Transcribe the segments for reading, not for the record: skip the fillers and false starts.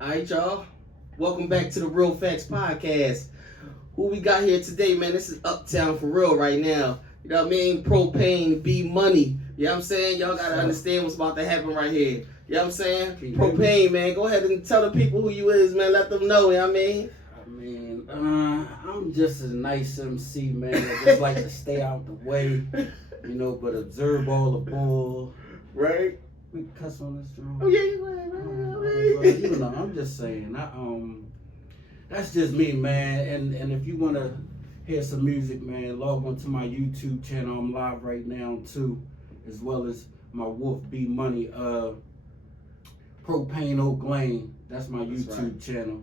All right, y'all. Welcome back to the Real Factz podcast. Who we got here today, man? This is Uptown for real right now. You know what I mean? Propane, B Money. You know what I'm saying? Y'all got to understand what's about to happen right here. You know what I'm saying? Propane, man. Go ahead and tell the people who you is, man. Let them know, you know what I mean? I'm just a nice MC, man. I just like to stay out the way, you know, but observe all the bull. Right? We can cuss on this drum. Oh, yeah, you right. You know, I'm just saying. That's just me, man. And if you want to hear some music, man, log on to my YouTube channel. I'm live right now, too, as well as my Wolf B Money, Propane Oak Lane. That's my YouTube channel,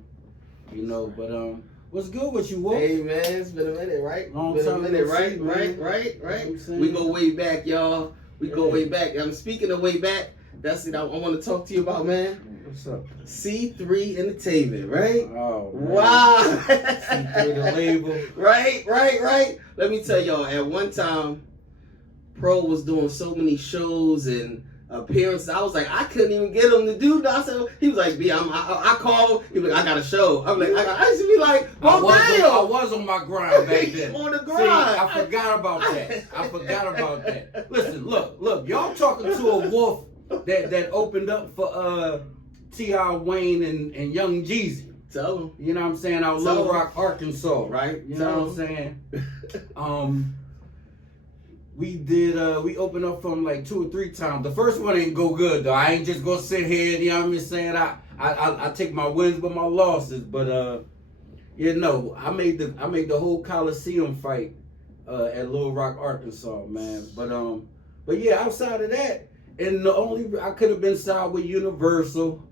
you know. But what's good with you, Wolf? Hey, man, it's been a minute, right? Long been time a minute, no see, right? We go way back, y'all. We go way back. Speaking of way back, that's it I want to talk to you about, man. What's up? C3 Entertainment, right? Oh, man. Wow. C3 the label. Right. Let me tell y'all, at one time, Pro was doing so many shows and appearances. I was like, I couldn't even get him to do that. He was like, B, I called him. He was like, I got a show. I'm like, I used to be like, I was on my grind back then. On the grind. See, I forgot about that. Listen, look, y'all talking to a Wolf that opened up for T.I. Wayne and Young Jeezy. Tell him. You know what I'm saying? Out Little Rock, Arkansas. Right. You know what I'm saying? We opened up for him like 2 or 3 times. The first one ain't go good though. I ain't just gonna sit here, you know what I'm saying? I take my wins but my losses. But you know, I made the whole Coliseum fight at Little Rock, Arkansas, man. But yeah, outside of that, and I could have been signed with Universal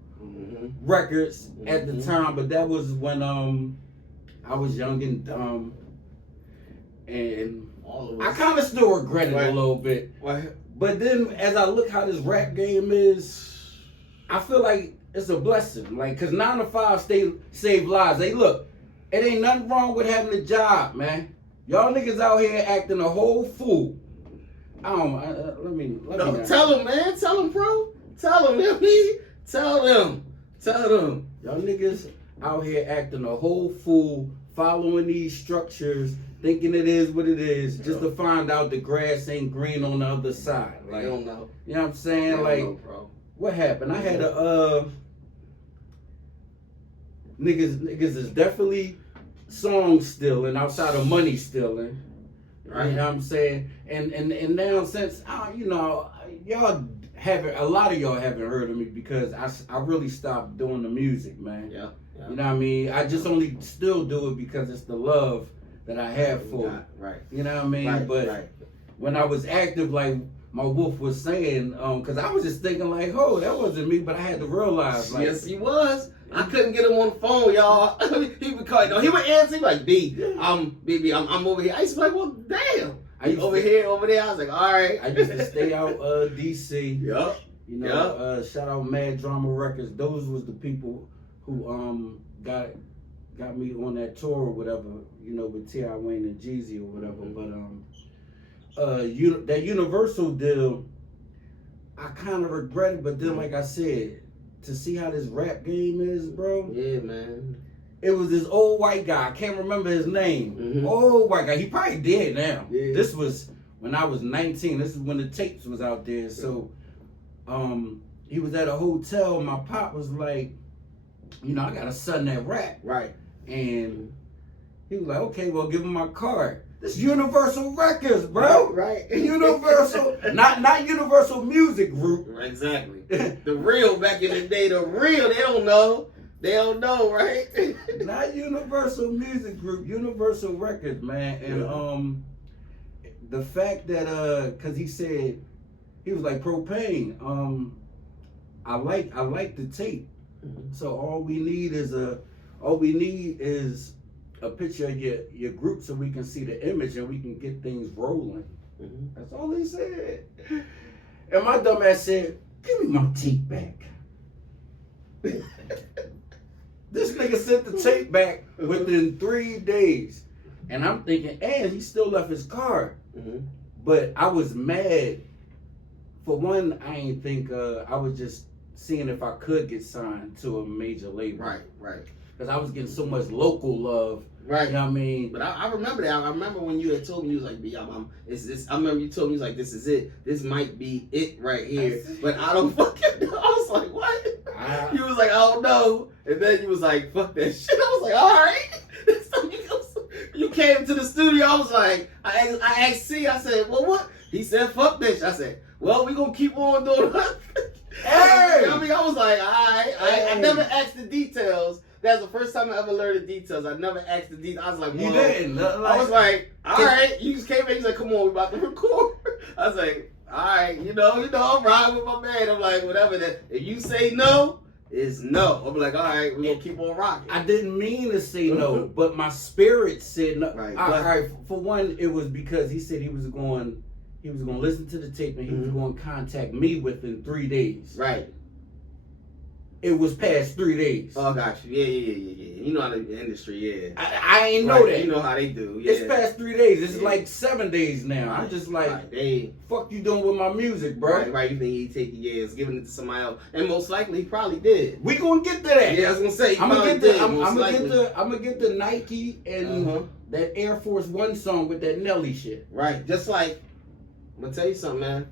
Records at the time, but that was when I was young and dumb, and I kind of still regret it a little bit. But then, as I look how this rap game is, I feel like it's a blessing. Like, cause 9 to 5 save lives. Hey, look, it ain't nothing wrong with having a job, man. Y'all niggas out here acting a whole fool. Let me tell him, man. Tell him, bro. Tell him, Tell them. Y'all niggas out here acting a whole fool, following these structures, thinking it is what it is, just to find out the grass ain't green on the other side. Like, I don't know. You know what I'm saying? Like, bro. What happened? I had niggas is definitely song stealing outside of money stealing. Right. You know what I'm saying? And now since you know, a lot of y'all haven't heard of me because I really stopped doing the music, man. Yeah. You know what I mean? I just only still do it because it's the love that I have for it. Right. You know what I mean? But when I was active, like my Wolf was saying, because I was just thinking like, oh, that wasn't me, but I had to realize, like, yes, he was. I couldn't get him on the phone, y'all. He would call, he would answer, like, B, BB, I'm over here. I used to be like, well, damn. Over there. I was like, all right. I used to stay out DC. Yup. You know, shout out Mad Drama Records. Those was the people who got me on that tour or whatever, you know, with T.I. Wayne and Jeezy or whatever. But that Universal deal, I kind of regret it. But then, like I said, to see how this rap game is, bro. Yeah, man. It was this old white guy. I can't remember his name. Old white guy. He probably dead now. Yeah. This was when I was 19. This is when the tapes was out there. So, he was at a hotel. My pop was like, you know, I got a son that rap. Right. And he was like, okay, well, give him my card. This Universal Records, bro. Right. Universal, not Universal Music Group. Exactly. The real back in the day, the real, they don't know. They don't know, right? Not Universal Music Group, Universal Records, man. And the fact that cause he said, he was like, Propane, I like the tape. So all we need is a picture of your group so we can see the image and we can get things rolling. That's all he said. And my dumb ass said, give me my tape back. This nigga sent the tape back within 3 days. And I'm thinking, and he still left his card. But I was mad. For one, I ain't think, I was just seeing if I could get signed to a major label. Right. Because I was getting so much local love. Right. You know what I mean? But I remember that. I remember when you had told me, you was like, B, it's this. I remember you told me, you was like, this is it. This might be it right here. But I don't fucking know. I was like, what? You was like, I don't know. And then you was like, fuck that shit. I was like, all right. So you came to the studio. I was like, I asked C. I said, well, what? He said, fuck that shit. I said, well, we gonna keep on doing it. Hey! I mean, I was like, all right. I never asked the details. That's the first time I ever learned the details. I never asked the details. I was like, you didn't. I was like, all right. You just came in. He's like, come on, we about to record. I was like, all right. You know, I'm riding with my man. I'm like, whatever. That if you say no, it's no. I'm like, all right, we're gonna keep on rocking. I didn't mean to say no, but my spirit said no. Right. All right. For one, it was because he said he was going to listen to the tape and he was going to contact me within 3 days. Right. It was past 3 days. Oh, got you. Yeah. You know how the industry, yeah. I ain't know that. You know how they do. Yeah. It's past 3 days. It's like 7 days now. I'm just like, fuck you doing with my music, bro? Right. You think he'd take the years, giving it to somebody else, and most likely he probably did. We gonna get to that. Yeah, I was gonna say. I'm gonna get the Nike and that Air Force One song with that Nelly shit. Right. Just like, I'm gonna tell you something, man.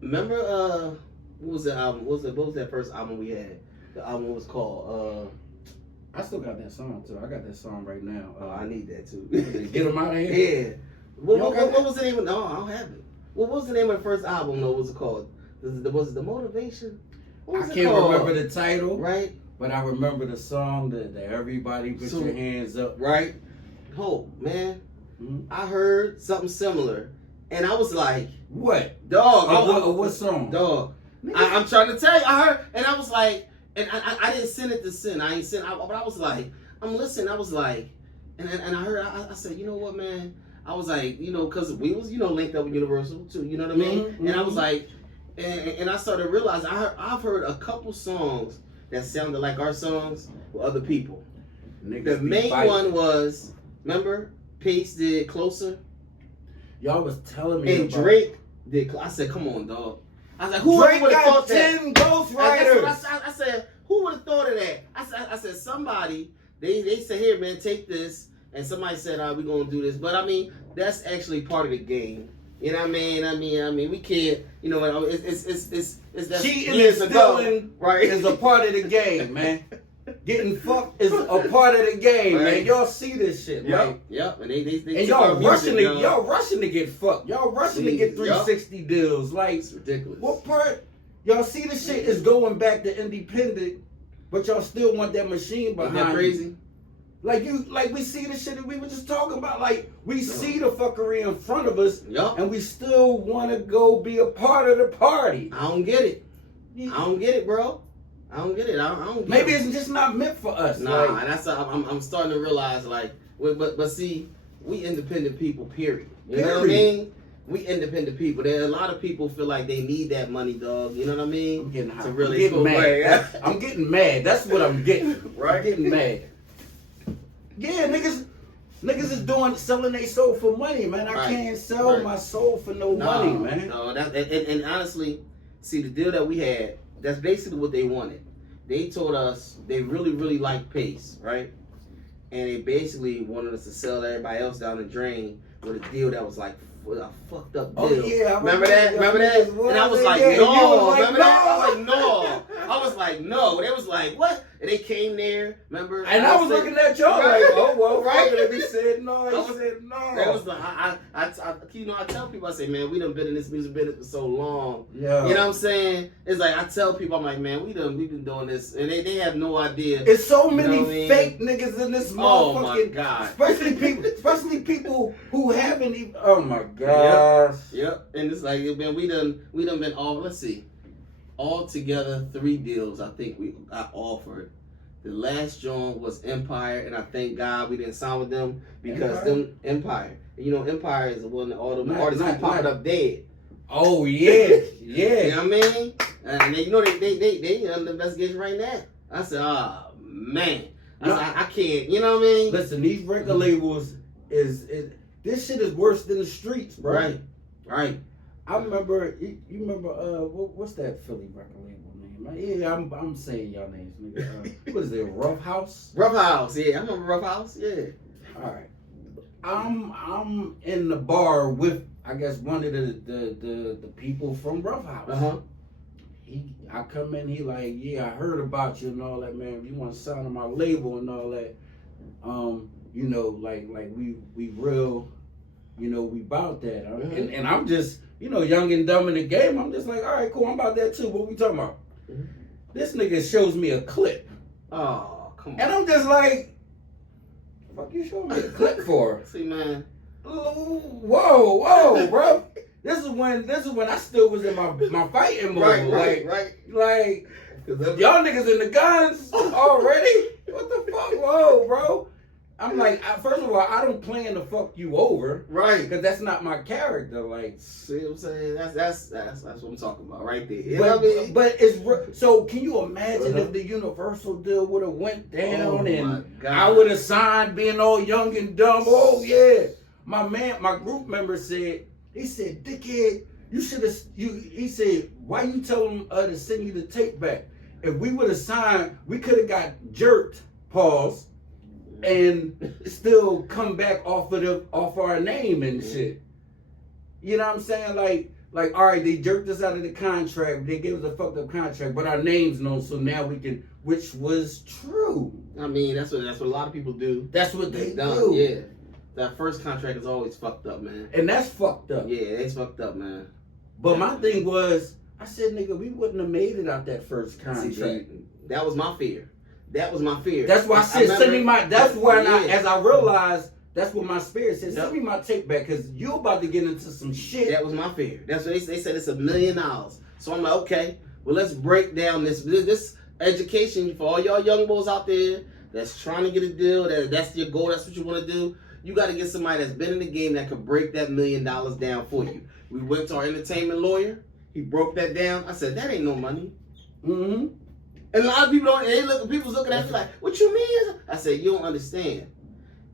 Remember, what was the album? What was that first album we had? The album was called. I still got that song too. I got that song right now. I need that too. Get them out of here. Yeah. What was the name of? No, I don't have it. What was the name of the first album? though? What was it called? Was it The Motivation? I can't remember the title. Right. But I remember the song that everybody put your hands up. Right. Hope, man. I heard something similar, and I was like, "What, dog? What song, dog?" I'm trying to tell you. I heard, and I was like, and I didn't send it to Sin. I ain't sent. But I was like, I'm listening. I was like, and I heard. I said, you know what, man? I was like, because we was linked up with Universal too. You know what I mean? And I was like, and I started realizing I've heard a couple songs that sounded like our songs with other people. The main one was, remember, Pace did Closer. Y'all was telling me. And Drake did. I said, come on, dog. I was like, who would have thought that? 10 ghostwriters. I said, who would have thought of that? I said, somebody, they said, here, man, take this. And somebody said, all right, we're going to do this. But, I mean, that's actually part of the game. You know what I mean? I mean, we can't, it's that cheating years and ago, stealing right? is a part of the game, man. Getting fucked is a part of the game, right. Man. Y'all see this shit, right? Yep. And they and y'all rushing to get fucked. Y'all rushing to get 360 deals. Like, it's ridiculous. What part? Y'all see the shit is going back to independent, but y'all still want that machine behind. Isn't that crazy? You. Like we see the shit that we were just talking about. Like we see the fuckery in front of us, and we still want to go be a part of the party. I don't get it. I don't get it, bro. I don't get it. I don't get Maybe it. It's just not meant for us. Nah, that's I'm starting to realize. Like, but see, we independent people. Period. You know what I mean? We independent people. There are a lot of people feel like they need that money, dog. You know what I mean? I'm getting hot. To really I'm getting mad. I'm getting mad. That's what I'm getting. Right? I'm getting mad. Yeah, niggas is selling their soul for money, man. I can't sell my soul for no money, man. No, and honestly, see the deal that we had. That's basically what they wanted. They told us they really, really liked Pace, right? And they basically wanted us to sell everybody else down the drain with a deal that was like a fucked up deal. Oh yeah, remember that? And I was like, no. Remember that? I was like, no. I was like, no. They was like, what? And they came there, remember? And I was looking at y'all like, oh well, right? They said no. He said no. That was like, I tell people, I say, man, we done been in this music business for so long. Yeah. You know what I'm saying? It's like I tell people, I'm like, man, we've been doing this, and they have no idea. It's so many fake niggas in this motherfucking. Oh my god. Especially people who haven't even. Oh my gosh. Yep. And it's like, man, we done been all. Let's see. All together 3 deals I think I offered. The last joint was Empire, and I thank God we didn't sign with them because Empire. You know, Empire is one of all the artists who popped up dead. Oh yeah, yeah. You know what I mean? And they on the investigation right now. I said, man, I can't. You know what I mean? Listen, these record labels is this shit is worse than the streets, bro. Right. I remember, you remember, what's that Philly record label? name? Yeah, I'm saying y'all names, nigga. What is it? Rough House? Rough House, yeah. I remember Rough House, yeah. All right. I'm in the bar with, I guess, one of the people from Rough House. Uh-huh. I come in, he like, yeah, I heard about you and all that, man. You want to sign on my label and all that. You know, like we real, you know, we about that. Mm-hmm. And I'm just, you know, young and dumb in the game. I'm just like, all right, cool, I'm about that too. What we talking about? Mm-hmm. This nigga shows me a clip. Oh, come on. And I'm just like, fuck you showing me a clip for? See, man. Whoa, bro. This is when I still was in my fighting mode. Right. Like y'all niggas in the guns already? What the fuck? Whoa, bro. I'm like, first of all, I don't plan to fuck you over. Right. Because that's not my character. Like, see what I'm saying? That's what I'm talking about right there. You know what I mean? But it's so. Can you imagine if the Universal deal would have went down and I would have signed, being all young and dumb? Oh yeah, my group member said. He said, "Dickhead, you should have." He said, "Why you tell them to send you the tape back? If we would have signed, we could have got jerked." Pause. And still come back off our name and shit. You know what I'm saying? Like, all right, they jerked us out of the contract. They gave us a fucked up contract, but our name's known, so now we can. Which was true. I mean, that's what a lot of people do. That's what they do. Yeah. That first contract is always fucked up, man. And that's fucked up. Yeah, it's fucked up, man. But my thing was, I said, nigga, we wouldn't have made it out that first contract. See, that was my fear. That was my fear. That's why I said, send me my. That's when as I realized, that's what my spirit said. Send me my tape back, because you about to get into some shit. That was my fear. That's what they said. It's $1 million. So I'm like, okay, well, let's break down this education for all y'all young boys out there that's trying to get a deal. That's your goal. That's what you want to do. You got to get somebody that's been in the game that could break that $1 million down for you. We went to our entertainment lawyer. He broke that down. I said, that ain't no money. Mm-hmm. And a lot of people don't. People's looking at me like, what you mean? I said, you don't understand.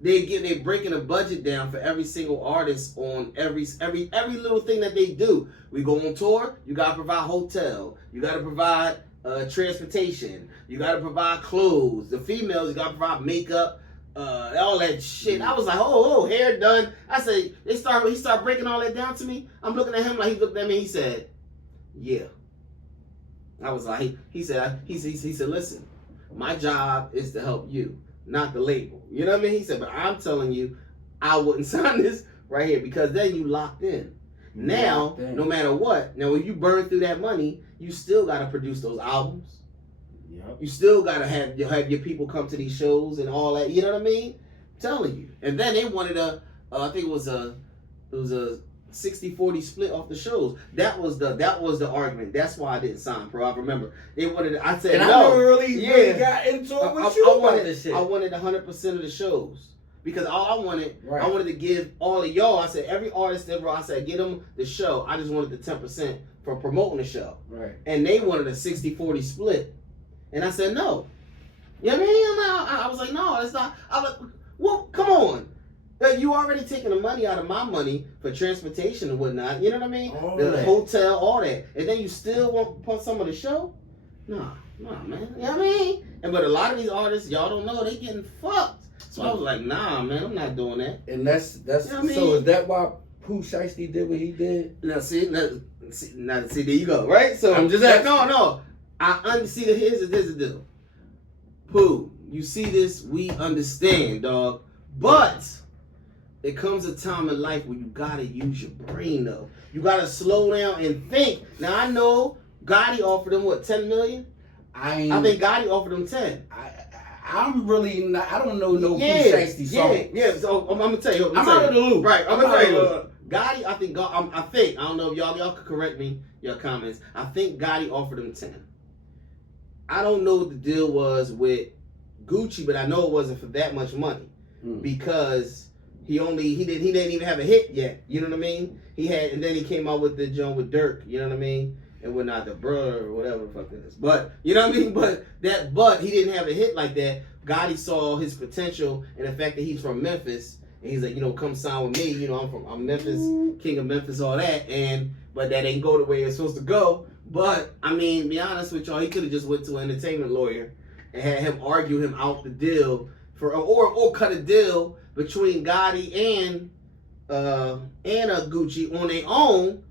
They breaking a budget down for every single artist on every little thing that they do. We go on tour. You gotta provide hotel. You gotta provide transportation. You gotta provide clothes. The females, you gotta provide makeup. All that shit. I was like, oh, hair done. I said, he started breaking all that down to me. I'm looking at him like he looked at me. He said, yeah. I was like, he said, listen, my job is to help you, not the label. You know what I mean? He said, but I'm telling you, I wouldn't sign this right here, because then you locked in. Now, no matter what, now when you burn through that money, you still got to produce those albums. Yep. You still got to have your people come to these shows and all that. You know what I mean? I'm telling you. And then they wanted I think it was a 60-40 split off the shows. That was the argument. That's why I didn't sign, bro. I remember they wanted. I said and no. I never really got into it with you about this shit. I wanted 100% of the shows, because all I wanted, I wanted to give all of y'all. I said every artist ever. I said get them the show. I just wanted the 10% for promoting the show. Right. And they wanted a 60-40 split, and I said no. You know what I mean? I was like, no, it's not. I was like, well, come on. You already taking the money out of my money for transportation and whatnot. You know what I mean? The hotel, all that. And then you still want to put some of the show? Nah, man. You know what I mean? But a lot of these artists, y'all don't know, they getting fucked. So I was like, nah, man, I'm not doing that. And that's you know what I mean? So is that why Pooh Shiesty did what he did? Now see, there you go, right? So I'm just asking. No. Here's the deal. Pooh, you see this, we understand, dog. But it comes a time in life where you gotta use your brain, though. You gotta slow down and think. Now I know Gotti offered them what, 10 million? I think Gotti offered them 10. I'm really not. I don't know no Pooh Shiesty songs. Yeah. So I'm gonna tell you. I'm out of the loop. Right. I'm gonna tell you. Gotti, I think. I don't know if y'all could correct me. Your comments. I think Gotti offered them 10. I don't know what the deal was with Gucci, but I know it wasn't for that much money because he didn't even have a hit yet. You know what I mean? And then he came out with the joint with Dirk. You know what I mean? And whatnot, the bruh or whatever the fuck it is. But you know what I mean? But he didn't have a hit like that. Gotti saw his potential and the fact that he's from Memphis, and he's like, come sign with me. I'm Memphis, king of Memphis, all that. But that ain't go the way it's supposed to go. But I mean, be honest with y'all, he could have just went to an entertainment lawyer and had him argue him out the deal or cut a deal between Gotti and Gucci on their own,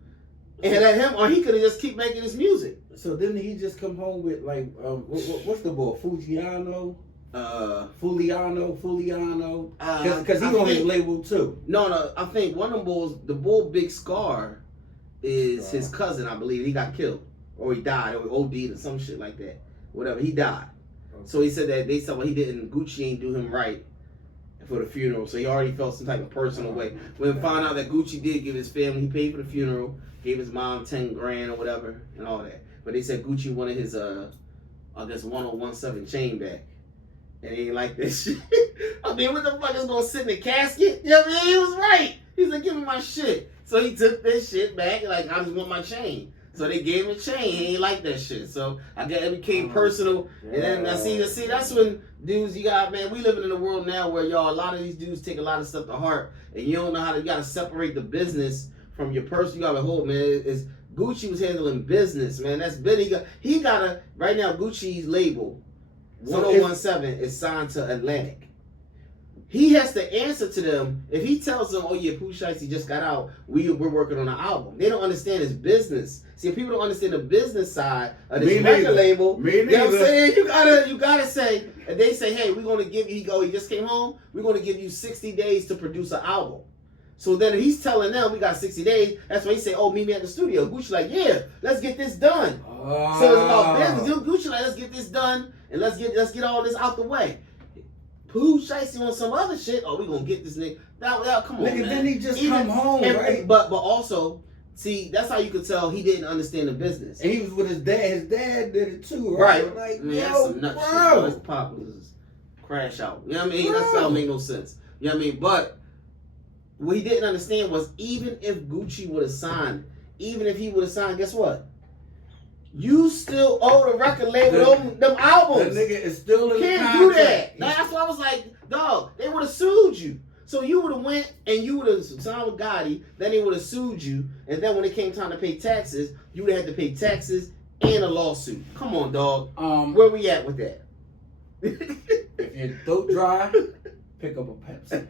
and let him, or he could have just keep making his music. So didn't he just come home with like what's the boy Fuliano? Because he on his label too. No, I think one of them bulls, the bull Big Scar, is his cousin, I believe. He got killed or he died or OD'd or some shit like that. Whatever, he died. Okay. So he said that they said, well, he didn't. Gucci ain't do him right for the funeral, so he already felt some type of personal way. When we found out that Gucci did give his family, he paid for the funeral, gave his mom 10 grand or whatever, and all that. But they said Gucci wanted his I guess 1017 chain back. And he ain't like this shit. I mean, what the fuck is gonna sit in the casket? You know what I mean? He was right. He's like, give me my shit. So he took this shit back, like, I just want my chain. So they gave him a chain. He ain't like that shit. So I guess it became personal. And then I see, that's when dudes, you got, man, we living in a world now where y'all, a lot of these dudes take a lot of stuff to heart, and you don't know how to, you gotta separate the business from your person. You gotta hold, man. It's Gucci was handling business, man. That's big. He gotta, right now, Gucci's label, 1017 is signed to Atlantic. He has to answer to them. If he tells them, oh yeah, Pooh Shiesty just got out, we're working on an album. They don't understand his business. See, if people don't understand the business side of this record label, you know what I'm saying? You gotta say, and they say, hey, we're gonna give you, he just came home, we're gonna give you 60 days to produce an album. So then if he's telling them we got 60 days, that's when he say, oh, meet me at the studio. Gucci like, yeah, let's get this done. So it's about business. Gucci like, let's get this done and let's get all this out the way. Pooh Shiesty on some other shit. Oh, we gonna get this nigga. Now, come on, man. Didn't he just come home, right? But also, see, that's how you could tell he didn't understand the business. And he was with his dad. His dad did it too, right? Like, man, that's some nut shit. Bro. His pop was crash out. You know what I mean? That don't make no sense. You know what I mean? But what he didn't understand was, even if Gucci would have signed, even if he would have signed, guess what? You still owe the record label them albums. That nigga is still in the contract. Can't do that. Now, that's why I was like, dog, they would have sued you. So you would have went and you would have signed with Gotti, then they would have sued you, and then when it came time to pay taxes, you would have had to pay taxes and a lawsuit. Come on, dog. Where we at with that? If your throat dry, pick up a Pepsi.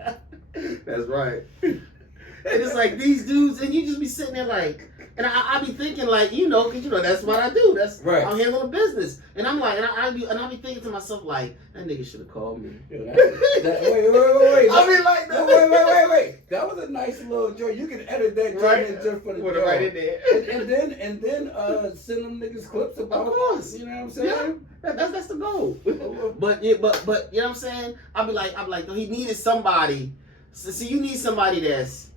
That's right. And it's like these dudes, and you just be sitting there like, and I be thinking like, because that's what I do. That's right. I'm handling business, and I'm like, and I be thinking to myself like, that nigga should have called me. Wait. I mean, like, wait. That was a nice little joint. You can edit that joint in just for the joke. Right in there. and then send them niggas clips about. Of course. You know what I'm saying? Yeah, that's the goal. But you know what I'm saying? I'll be like, he needed somebody. So, see, you need somebody that's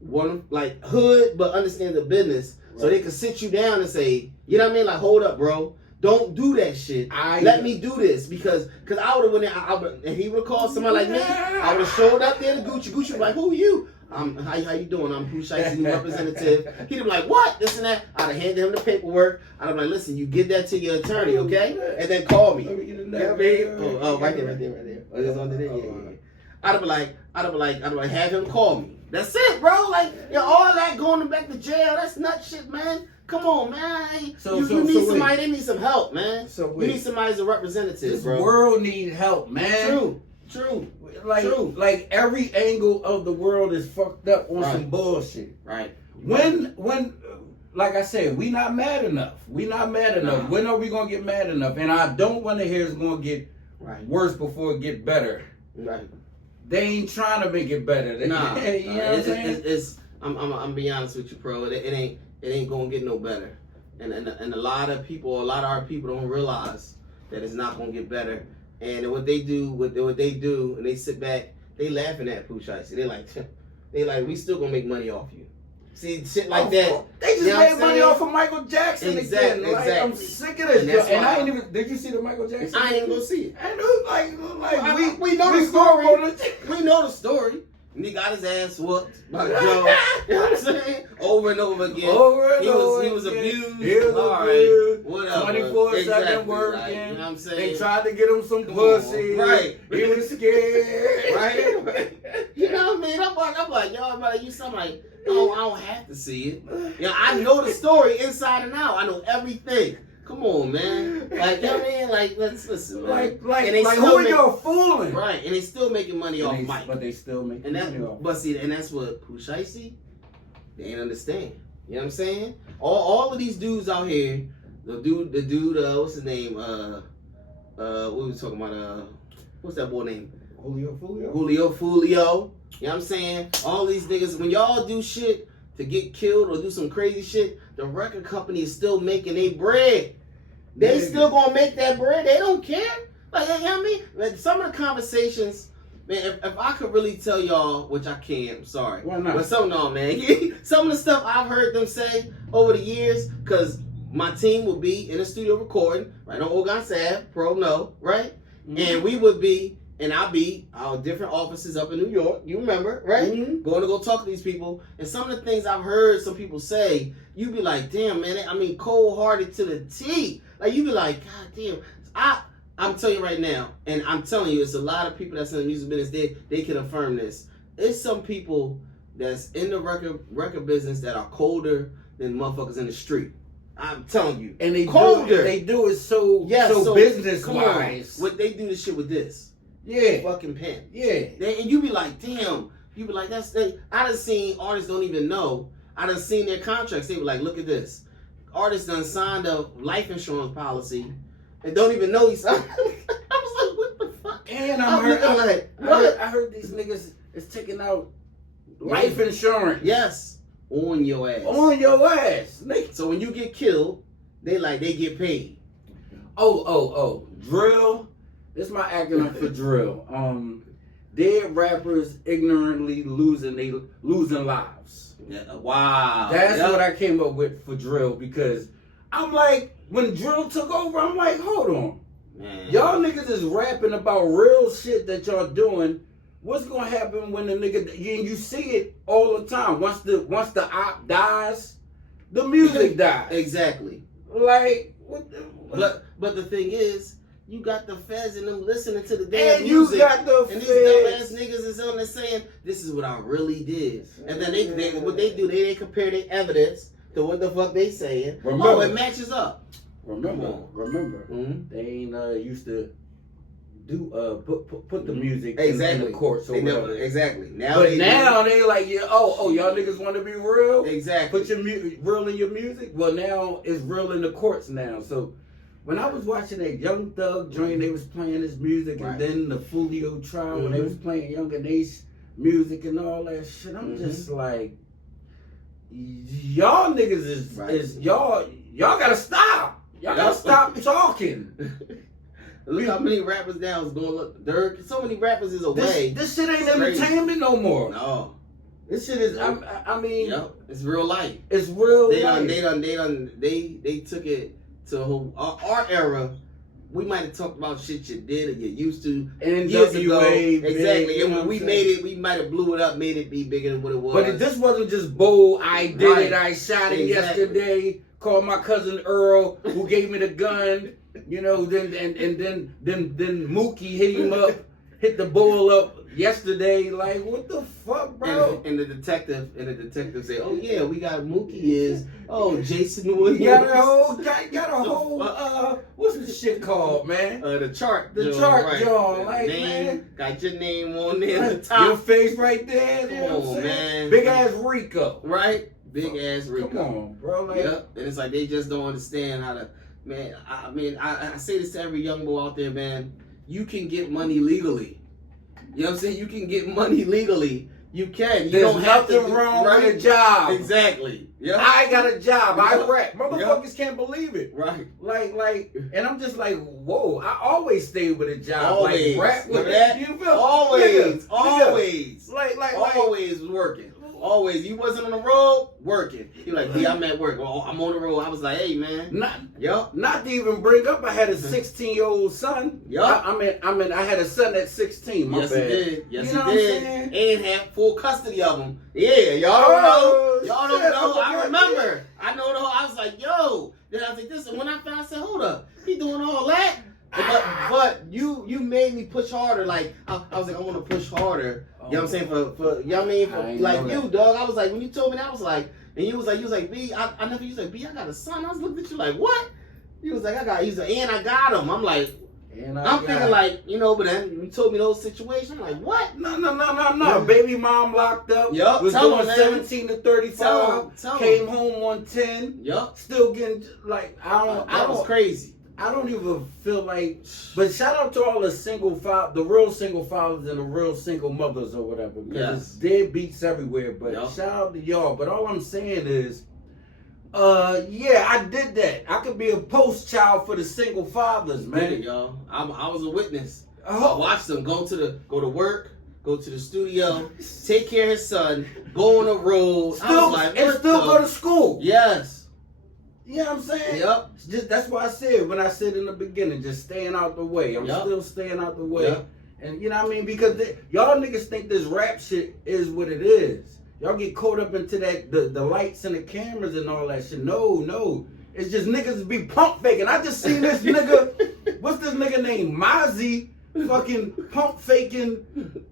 one like hood but understand the business, so they can sit you down and say, you know what I mean, like, hold up, bro, don't do that shit. Let me do this because I would have went there. If he would have called somebody like me, I would have showed up there to Gucci. Gucci was like, who are you? How you doing? I'm Pooh Shiesty, new representative. He'd be like, what? This and that. I'd have handed him the paperwork. I'd have been like, listen, you give that to your attorney, okay? And then call me. You know what I mean? Oh, right there. Oh, it's under there. Yeah. I'd have been like, have him call me. That's it, bro. Like, all that going back to jail, that's nut shit, man. Come on, man. You need somebody. They need some help, man. You need somebody as a representative, bro. This world need help, man. True. Like every angle of the world is fucked up on some bullshit. Right. When, like I said, we not mad enough. When are we gonna get mad enough? And I don't want to hear it's gonna get worse before it get better. Right. They ain't trying to make it better. You know what I'm saying? I'm being honest with you, bro. It ain't gonna get no better. And a lot of our people don't realize that it's not gonna get better. And what they do, and they sit back, they laughing at Pooh Shiesty. They like, we still gonna make money off you. See, shit like that. They just made money off of Michael Jackson again. Like, I'm sick of this. And I ain't even. Did you see the Michael Jackson? I ain't even gonna see it. And it we know the story. We know the story. And he got his ass whooped by Joe. You know what I'm saying? Over and over again. He was abused. He was abused. Whatever. 24/7 working. Like, you know what I'm saying? They tried to get him some pussy. Right. He was scared. Right. You know what I mean? I'm like, yo, I'm like, you something like, no, I don't have to see it. Yeah, I know the story inside and out. I know everything. Come on, man. Like, you know what I mean? Like, let's listen, man. Like who are y'all fooling? Right, and they still making money off Mike. But they still making money off. But see, and that's what Pushaisi, they ain't understand. You know what I'm saying? All of these dudes out here, the dude, what's his name? What we talking about? What's that boy name? Julio. Fulio. You know what I'm saying? All these niggas, when y'all do shit to get killed or do some crazy shit, the record company is still making their bread. They still gonna make that bread. They don't care. Like, you know what I mean? Like, some of the conversations, man, if I could really tell y'all, which I can't, I'm sorry. Why not? But man. Some of the stuff I've heard them say over the years, because my team would be in the studio recording, right on Ogon Sab, Pro No, right? Mm-hmm. And we would be, and I'll be our different offices up in New York. You remember, right? Mm-hmm. Going to go talk to these people. And some of the things I've heard some people say, you be like, damn, man, I mean, cold-hearted to the T. Like, you be like, God damn. I'm telling you right now, and I'm telling you, it's a lot of people that's in the music business, they can affirm this. It's some people that's in the record business that are colder than motherfuckers in the street. I'm telling you. And they colder. They do it so business-wise. What they do this shit with this. Yeah. Fucking pen. Yeah. And you be like, damn. You be like, I done seen artists don't even know. I done seen their contracts. They were like, look at this. Artists done signed a life insurance policy and don't even know he signed. I was like, what the fuck? And I heard these niggas is taking out life insurance. Yes. On your ass. On your ass. So when you get killed, they get paid. Oh. Drill. This is my acronym for drill. Dead rappers ignorantly losing lives. Yeah, wow. That's what I came up with for drill, because I'm like, when drill took over, I'm like, hold on. Man. Y'all niggas is rapping about real shit that y'all doing. What's gonna happen when the nigga, you see it all the time. Once the op dies, the music dies. Exactly. Like, but the thing is, you got the feds and them listening to the damn and music. You got the and feds. These dumbass niggas is on there saying, this is what I really did. And then they compare their evidence to what the fuck they saying. Remember, it matches up. Remember, mm-hmm. They ain't used to do put the music in the courts or whatever. Exactly. Now they like, yeah, y'all niggas want to be real? Exactly. Put your real in your music? Well, now it's real in the courts now. So when I was watching that Young Thug joint, they was playing this music, right. And then the Fulio trial, when they was playing Young and Ace music and all that shit, I'm just like, y'all niggas is y'all gotta stop. Y'all gotta stop talking. Look how many rappers now is going. Look, Dirk. So many rappers is away. This shit ain't entertainment no more. No. This shit is. I mean. Yep. It's real life. It's real life. They took it to a whole our era. We might have talked about shit you did or you used to years ago. Exactly. And when we made it, we might have blew it up, made it be bigger than what it was. But this wasn't just bold. I did it. I shot it yesterday. Called my cousin Earl, who gave me the gun. You know, then Mookie hit him up, hit the bull up yesterday. Like, what the fuck, bro? And the detective say, oh yeah, we got Mookie is Jason Williams. Got a whole what's the shit called, man? The chart, John. Like, name, man, got your name on there at the top. Your face right there. You know what I'm saying? Man. Big ass Rico, right? Big ass Rico. Come on, bro. Like, yep. And it's like they just don't understand how to. Man, I say this to every young boy out there, man. You can get money legally. You know what I'm saying? You can get money legally. You can. There's nothing wrong with a job. Exactly. Yeah. I got a job. I rap. Motherfuckers can't believe it. Right. Like, and I'm just like, whoa. I always stayed with a job. Always. Like rap with that. You feel? Always. Always. Always was working. Always. You wasn't on the road, working. You like, yeah, I'm at work. Well, I'm on the road. I was like, hey, man. Not to even bring up, I had a 16-year-old son. Yup. I mean, I had a son at 16. My bad. He did. Yes, you know he did. And had full custody of him. Yeah, y'all don't know. Y'all don't know. I remember. I know the whole. I was like, yo. Then I was like, this. And when I found, I said, hold up. He doing all that? But you made me push harder. Like I was like, I want to push harder. You know what I'm saying? For you know what I mean? For, like you, dog. I was like, when you told me that, I was like, and you was like, B, I never. You was like, B, I got a son. I was looking at you like, what? He was like, he's like, and I got him. I'm like, I'm thinking like, you know, but then you told me those situations. I'm like, what? No. Baby mom locked up. Yup. Was doing 17 to 35. Came home on 10. Yup. Still getting like that was crazy. I don't even feel like, but shout out to all the real single fathers and the real single mothers or whatever. Because it's deadbeats everywhere. But shout out to y'all. But all I'm saying is, yeah, I did that. I could be a post child for the single fathers, man. Did it, y'all. I was a witness. I watched them go to work, go to the studio, take care of his son, go on the road. I was like, still go to school. Yes. You know what I'm saying? Yep. Just that's why I said when I said in the beginning, just staying out the way. I'm still staying out the way. Yep. And you know what I mean? Because y'all niggas think this rap shit is what it is. Y'all get caught up into that the lights and the cameras and all that shit. No. It's just niggas be pump faking. I just seen this nigga, what's this nigga named Mozzie, fucking pump faking.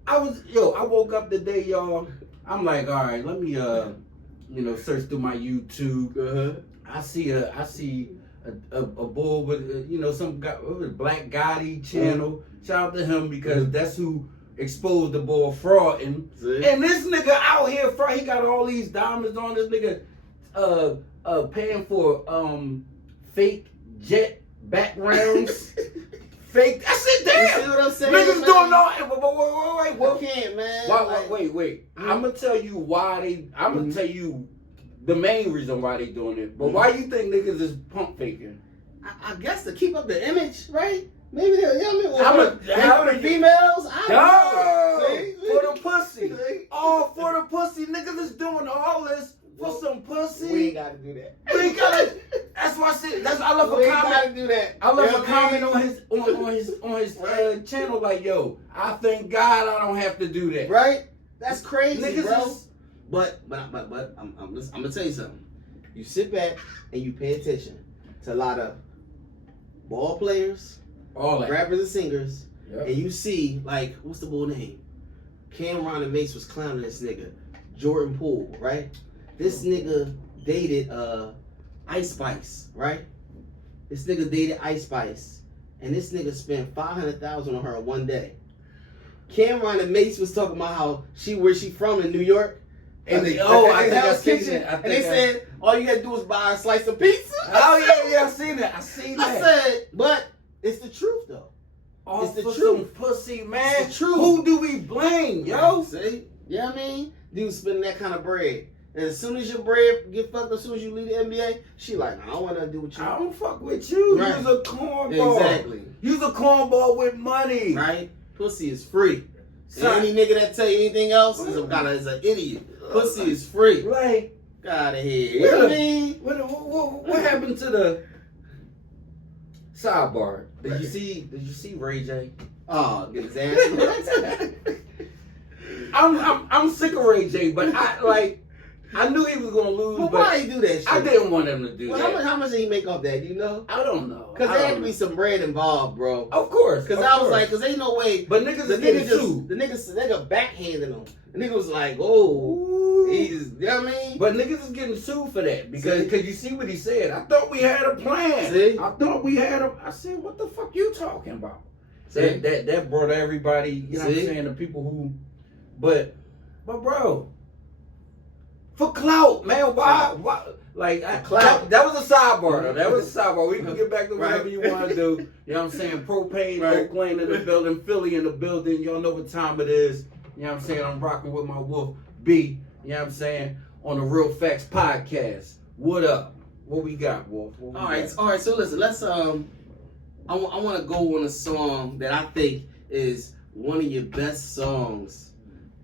I woke up today, y'all. I'm like, all right, let me search through my YouTube. Uh-huh. I see a boy with some guy with Black Gotti channel. Shout out to him because that's who exposed the boy frauding. And this nigga out here fraud. He got all these diamonds on. This nigga paying for fake jet backgrounds. Fake. I said, damn. You see what I'm saying? Niggas man? doing all. Wait. What? I can't, man. Wait. I'm gonna tell you why I'm gonna tell you the main reason why they doing it. But why you think niggas is pump faking? I guess to keep up the image, right? Maybe they're, for the females. I don't know. For the pussy. All for the pussy. Niggas is doing all this for some pussy. We ain't gotta do that. We ain't gotta. That's why I said. I love a comment. We ain't gotta do that. I love a comment on his channel like, yo, I thank God I don't have to do that. Right? That's crazy, niggas bro. But I'm gonna tell you something. You sit back and you pay attention to a lot of ball players, all that. rappers and singers, and you see like what's the bull name? Cameron and Mace was clowning this nigga, Jordan Poole, right? This nigga dated Ice Spice, right? This nigga dated Ice Spice, and this nigga spent $500,000 on her in one day. Cameron and Mace was talking about where she from in New York. And I think I seen it. And they said all you had to do was buy a slice of pizza. Oh yeah, I seen that. I said, but it's the truth though. It's the truth. Pussy, man. It's the truth. Who do we blame, yo? See? You know what I mean? Dude spending that kind of bread. And as soon as your bread get fucked, as soon as you leave the NBA, she like, I don't want nothing to do with you. I don't fuck with you. Right. You's a cornball. Exactly. You's a cornball with money. Right? Pussy is free. Any nigga that tell you anything else is an idiot. Pussy is free. Right. Get out of here. You know what I mean? What happened to the sidebar? Did you see Ray J? Oh, get his ass. I'm sick of Ray J, but I knew he was gonna lose. But why he do that shit? I didn't want him to do that. How much did he make off that? Do you know? I don't know. Because there had to be some bread involved, bro. Of course. Because I was like, because ain't no way. But niggas is getting sued. The nigga backhanded him. The nigga was like, oh, you know what I mean? But niggas is getting sued for that because you see what he said. I thought we had a plan. See? I thought we had I said, what the fuck you talking about? That brought everybody, you know what I'm saying, the people who, but bro, for clout, man, why? Like, clout. That was a sidebar, though. That was a sidebar. We can get back to whatever you want to do. You know what I'm saying? Propane, Oakland in the building, Philly in the building. Y'all know what time it is. You know what I'm saying? I'm rocking with my wolf, B. You know what I'm saying? On the Real Factz podcast. What up? What we got, Wolf? All right. So listen, let's I want to go on a song that I think is one of your best songs,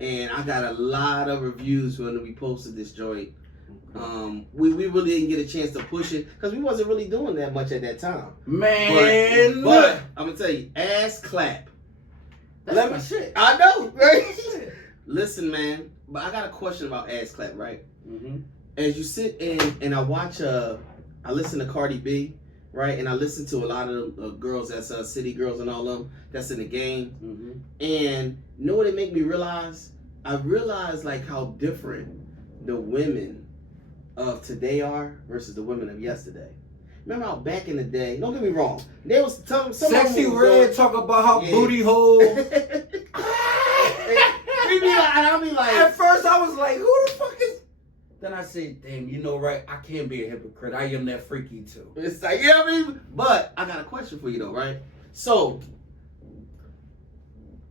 and I got a lot of reviews when we posted this joint. We really didn't get a chance to push it because we wasn't really doing that much at that time. Man, but I'm gonna tell you, Ass Clap. That's my shit. I know, right? Listen, man, but I got a question about Ass Clap, right? Mm-hmm. As you sit and I watch, I listen to Cardi B, right? And I listen to a lot of girls that's city girls and all of them that's in the game. Mm-hmm. And you know what it make me realize? I realize like how different the women of today are versus the women of yesterday. Remember how back in the day, don't get me wrong, there was some Sexy Red talk about how booty hole. I'll be like, at first I was like, who the fuck is? Then I said, damn, you know, right? I can't be a hypocrite. I am that freaky too. It's like, you know what I mean? But I got a question for you though, right? So,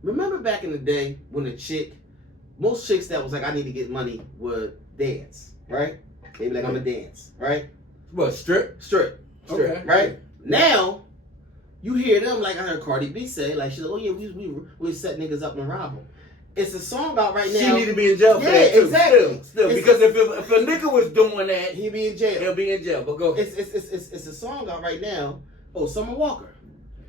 remember back in the day when most chicks that was like, I need to get money would dance, right? They be like, I'm gonna dance, right? What, strip? Strip, Okay. right? Now, you hear them like I heard Cardi B say, like, she's like, oh yeah, we set niggas up and rob them. It's a song out right now. She need to be in jail for that too. Exactly. Still, because if a nigga was doing that, he'd be in jail. He'll be in jail. But go ahead. It's a song out right now. Oh, Summer Walker.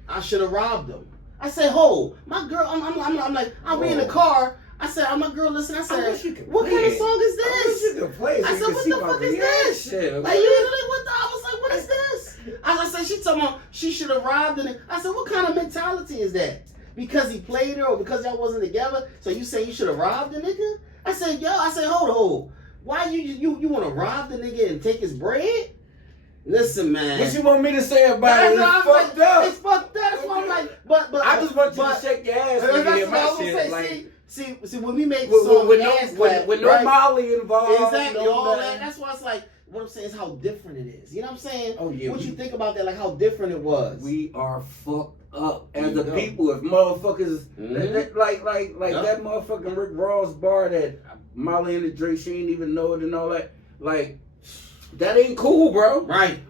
I should have robbed them. I said, ho, my girl. I'm like, I'll be in the car. I said, my girl, listen. I said, what kind of song is this? I wish you could play it. I said, what the fuck is this? Shit, like, I was like, what is this? I said, she told me she should have robbed him. I said, what kind of mentality is that? Because he played her or because y'all wasn't together, so you say you should have robbed the nigga? I said, hold. Why you want to rob the nigga and take his bread? Listen, man. What you want me to say about it? It's fucked up. It's fucked up. That's why I'm like, but I just want you to shake your ass when you hear my shit. Like, see, when we made the song with no Molly involved. Exactly, all that. That's why it's like, what I'm saying is how different it is. You know what I'm saying? Oh yeah. What you think about that? Like how different it was. We are fucked up as a people. If motherfuckers like that motherfucking Rick Ross bar that Molly and the Drake, she ain't even know it and all that. Like that ain't cool, bro. Right.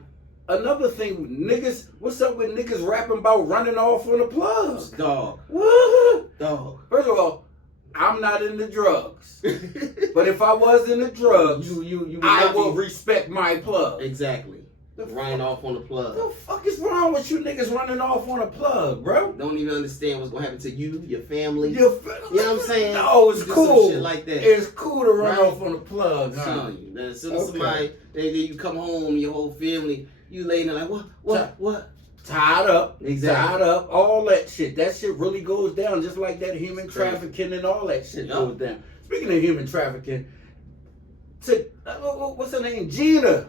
Another thing, niggas, what's up with niggas rapping about running off on the plugs? Dog. What? Dog. First of all, I'm not into drugs. But if I was into drugs, I will respect my plug. Exactly. Running off on the plug. What the fuck is wrong with you niggas running off on a plug, bro? Don't even understand what's gonna happen to you, your family. You know what I'm saying? No, it's cool. Shit like that. It's cool to run off on a plug. I'm telling you. As soon as somebody, you come home, your whole family, you laying there like, what? Tied up. Exactly. Tied up. All that shit. That shit really goes down just like that human trafficking and all that shit goes down. Speaking of human trafficking, what's her name? Gina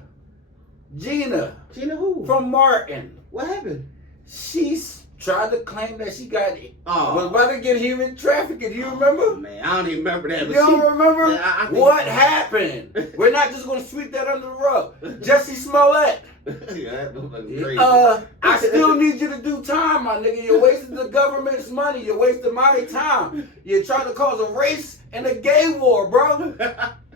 who? From Martin. What happened? She's tried to claim that she got was about to get human trafficking. You remember? Oh, man, I don't even remember that. You don't remember? I what happened? We're not just gonna sweep that under the rug. Jesse Smollett. Yeah, that crazy. I still need you to do time, my nigga. You're wasting the government's money. You're wasting my time. You're trying to cause a race and a gay war, bro.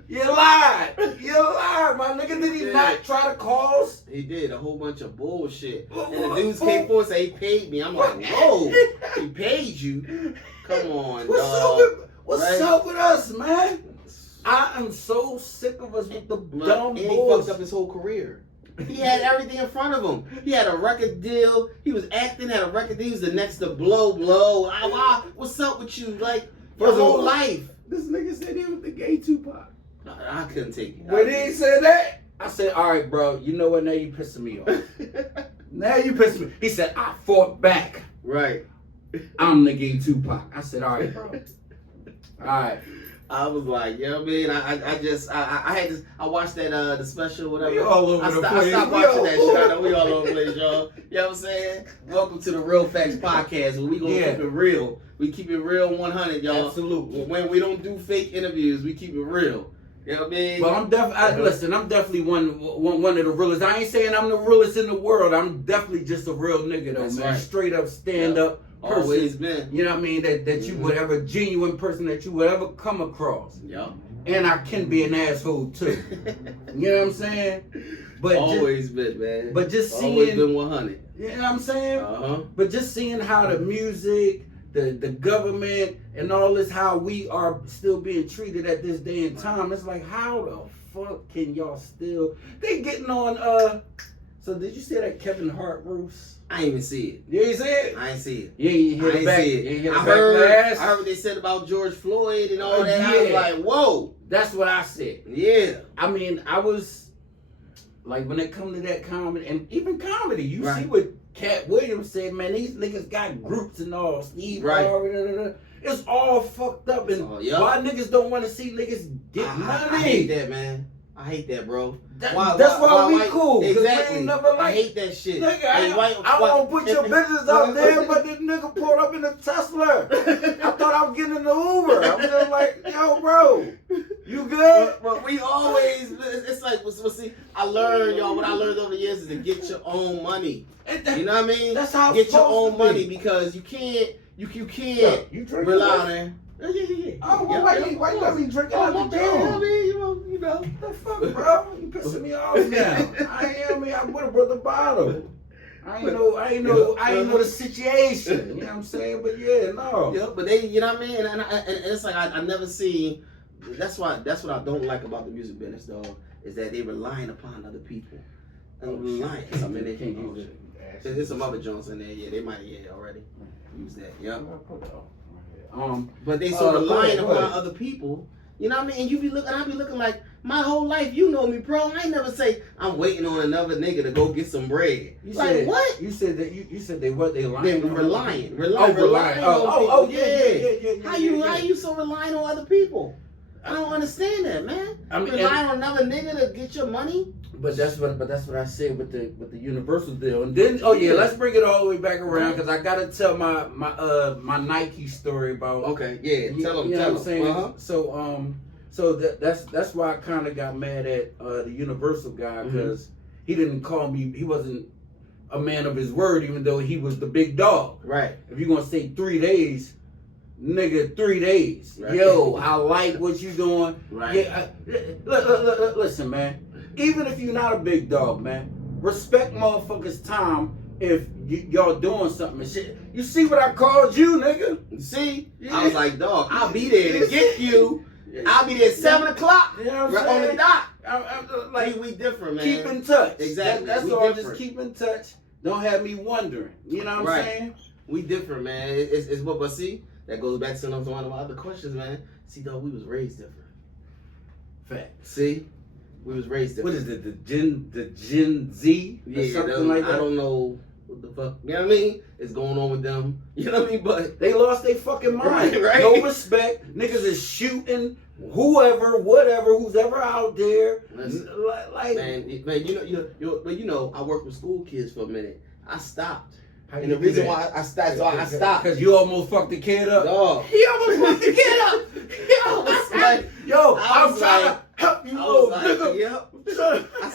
You lied. You lied, my nigga. Did he not try to cause? He did a whole bunch of bullshit. And the dudes came forward and said he paid me. I'm like, whoa, he paid you? Come on, What's up with us, man? I am so sick of us with the dumb bullshit. bulls. He fucked up his whole career. He had everything in front of him. He had a record deal. He was acting, had a record deal. He was the next to blow. What's up with you? Like, your whole life. This nigga said he was the gay Tupac. I couldn't take it. When he said that, I said, all right, bro, you know what? Now you pissing me off. Now you pissing me. He said, I fought back. Right. I'm the gay Tupac. I said, all right, bro. All right. I was like, you know what I mean? I watched that the special, whatever. We all over the place. I stopped watching that shit. I know we all over the place, y'all. You know what I'm saying? Welcome to the Real Factz Podcast, where we gonna keep it real. We keep it real 100, y'all. Absolutely. When we don't do fake interviews, we keep it real. You know what I mean? But I'm definitely one of the realest. I ain't saying I'm the realest in the world. I'm definitely just a real nigga though, man. Right. Straight up, stand up person. Always been. You know what I mean? That you would ever genuine person that you would ever come across. Yeah. And I can be an asshole too. You know what I'm saying? But always been, man. But just seeing, always been 100. You know what I'm saying? Uh-huh. But just seeing how the music, the government, and all this, how we are still being treated at this day and time, it's like, how the fuck can y'all still? They getting on. So did you see that Kevin Hart roast? I ain't even see it. You ain't see it? I ain't see it. You ain't hear I ain't see it. I heard what they said about George Floyd and all that. Yeah. I was like, whoa. That's what I said. Yeah. I mean, I was like when it comes to that comedy, and even comedy, you Right. see what Cat Williams said, man, these niggas got groups and all, Steve Harvey, it's all fucked up, and why niggas don't want to see niggas get money? I hate that, man. I hate that, bro. That's why we cool. Exactly. We never I hate that shit. Nigga, I won't put your business out there, but this nigga pulled up in a Tesla. I thought I was getting in the Uber. I'm just like, yo, bro, you good? But we always, it's like, well, see, I learned, y'all, what I learned over the years is to get your own money. You know what I mean? That's how get your own money, because you can't rely on it. Yeah. Oh, well, why you let me drink out the damn? You know. The fuck, bro? You pissing me off now. I would have brought the bottle. I ain't know the situation. You know what I'm saying? But yeah, no. Yeah, but they, you know what I mean? And it's like I never see. That's what I don't like about the music business, though, is that they relying upon other people. And reliance. I mean, they can't use it. There's some other Jones in there. Yeah, they might. Yeah, already use that. Yeah. But they so relying upon other people. You know what I mean? And you be looking, I be looking like, my whole life, you know me, bro. I ain't never say I'm waiting on another nigga to go get some bread. You like said, what? You said that you said they what? They lying? They relying. Oh, yeah. How you so relying on other people? I don't understand that, man. I mean, relying on another nigga to get your money. But that's what I said with the Universal deal. And then let's bring it all the way back around, because I gotta tell my Nike story about. Okay, yeah, tell them. You know what I'm saying? So that's why I kind of got mad at the Universal guy, because he didn't call me. He wasn't a man of his word, even though he was the big dog. Right. If you're gonna say 3 days, nigga, 3 days. Right. Yo, I like what you doing. Right. Yeah. Listen, man. Even if you're not a big dog, man, respect motherfuckers' time if y'all doing something and shit. You see what I called you, nigga? See? Yeah. I was like, dog, I'll be there to get you. I'll be there at 7 o'clock. You know what I'm saying? On the dot. Like, we different, man. Keep in touch. Exactly. That's all. Just keep in touch. Don't have me wondering. You know what I'm saying? We different, man. It's what, but see, that goes back to one of my other questions, man. See, dog, we was raised different. Fact. See? We was raised different. What is it? The Gen Z? Or something like that? I don't know what the fuck. You know what I mean? It's going on with them. You know what I mean? But they lost their fucking mind. Right? No respect. Niggas is shooting whoever, whatever, who's ever out there. Like man, you know, I worked with school kids for a minute. I stopped. And the reason why I stopped, because you almost fucked the kid up. Dog. He almost fucked the kid up. I'm trying to help you, little nigga. Yep. I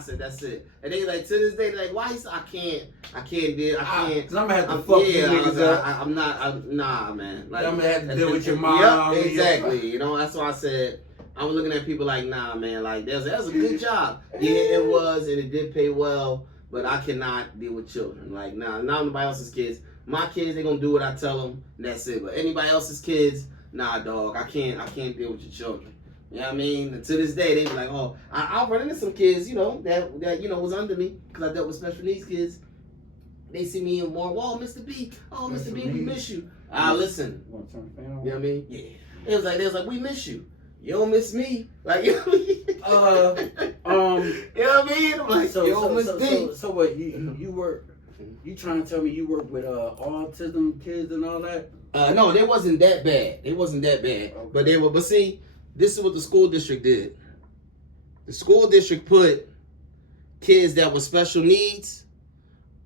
said, that's it. And they like, to this day, they're like, why? He said, I can't do it. I can't. Because I'm going to have to fuck you niggas up. Nah, man. Like, I'm going to have to deal with your mom. Yep, exactly. You know, that's why I said, I was looking at people like, nah, man. Like, that was a good job. Yeah, it was, and it did pay well. But I cannot deal with children. Like, nah, not nobody else's kids. My kids, they gonna do what I tell them. And that's it. But anybody else's kids, nah, dog. I can't deal with your children. You know what I mean? And to this day, they be like, oh, I'll run into some kids, you know, that you know was under me, because I dealt with special needs kids. They see me in more. Whoa, Mr. B. Oh, Mr. B, we miss you. Listen. You want to turn the fan on? You know what I mean? Yeah. They was like, we miss you. You don't miss me. Like, you know what I mean? You know what I mean? I'm like, so what, you work, you trying to tell me you work with autism kids and all that? No, they wasn't that bad. Okay. But see, this is what the school district did. The school district put kids that were special needs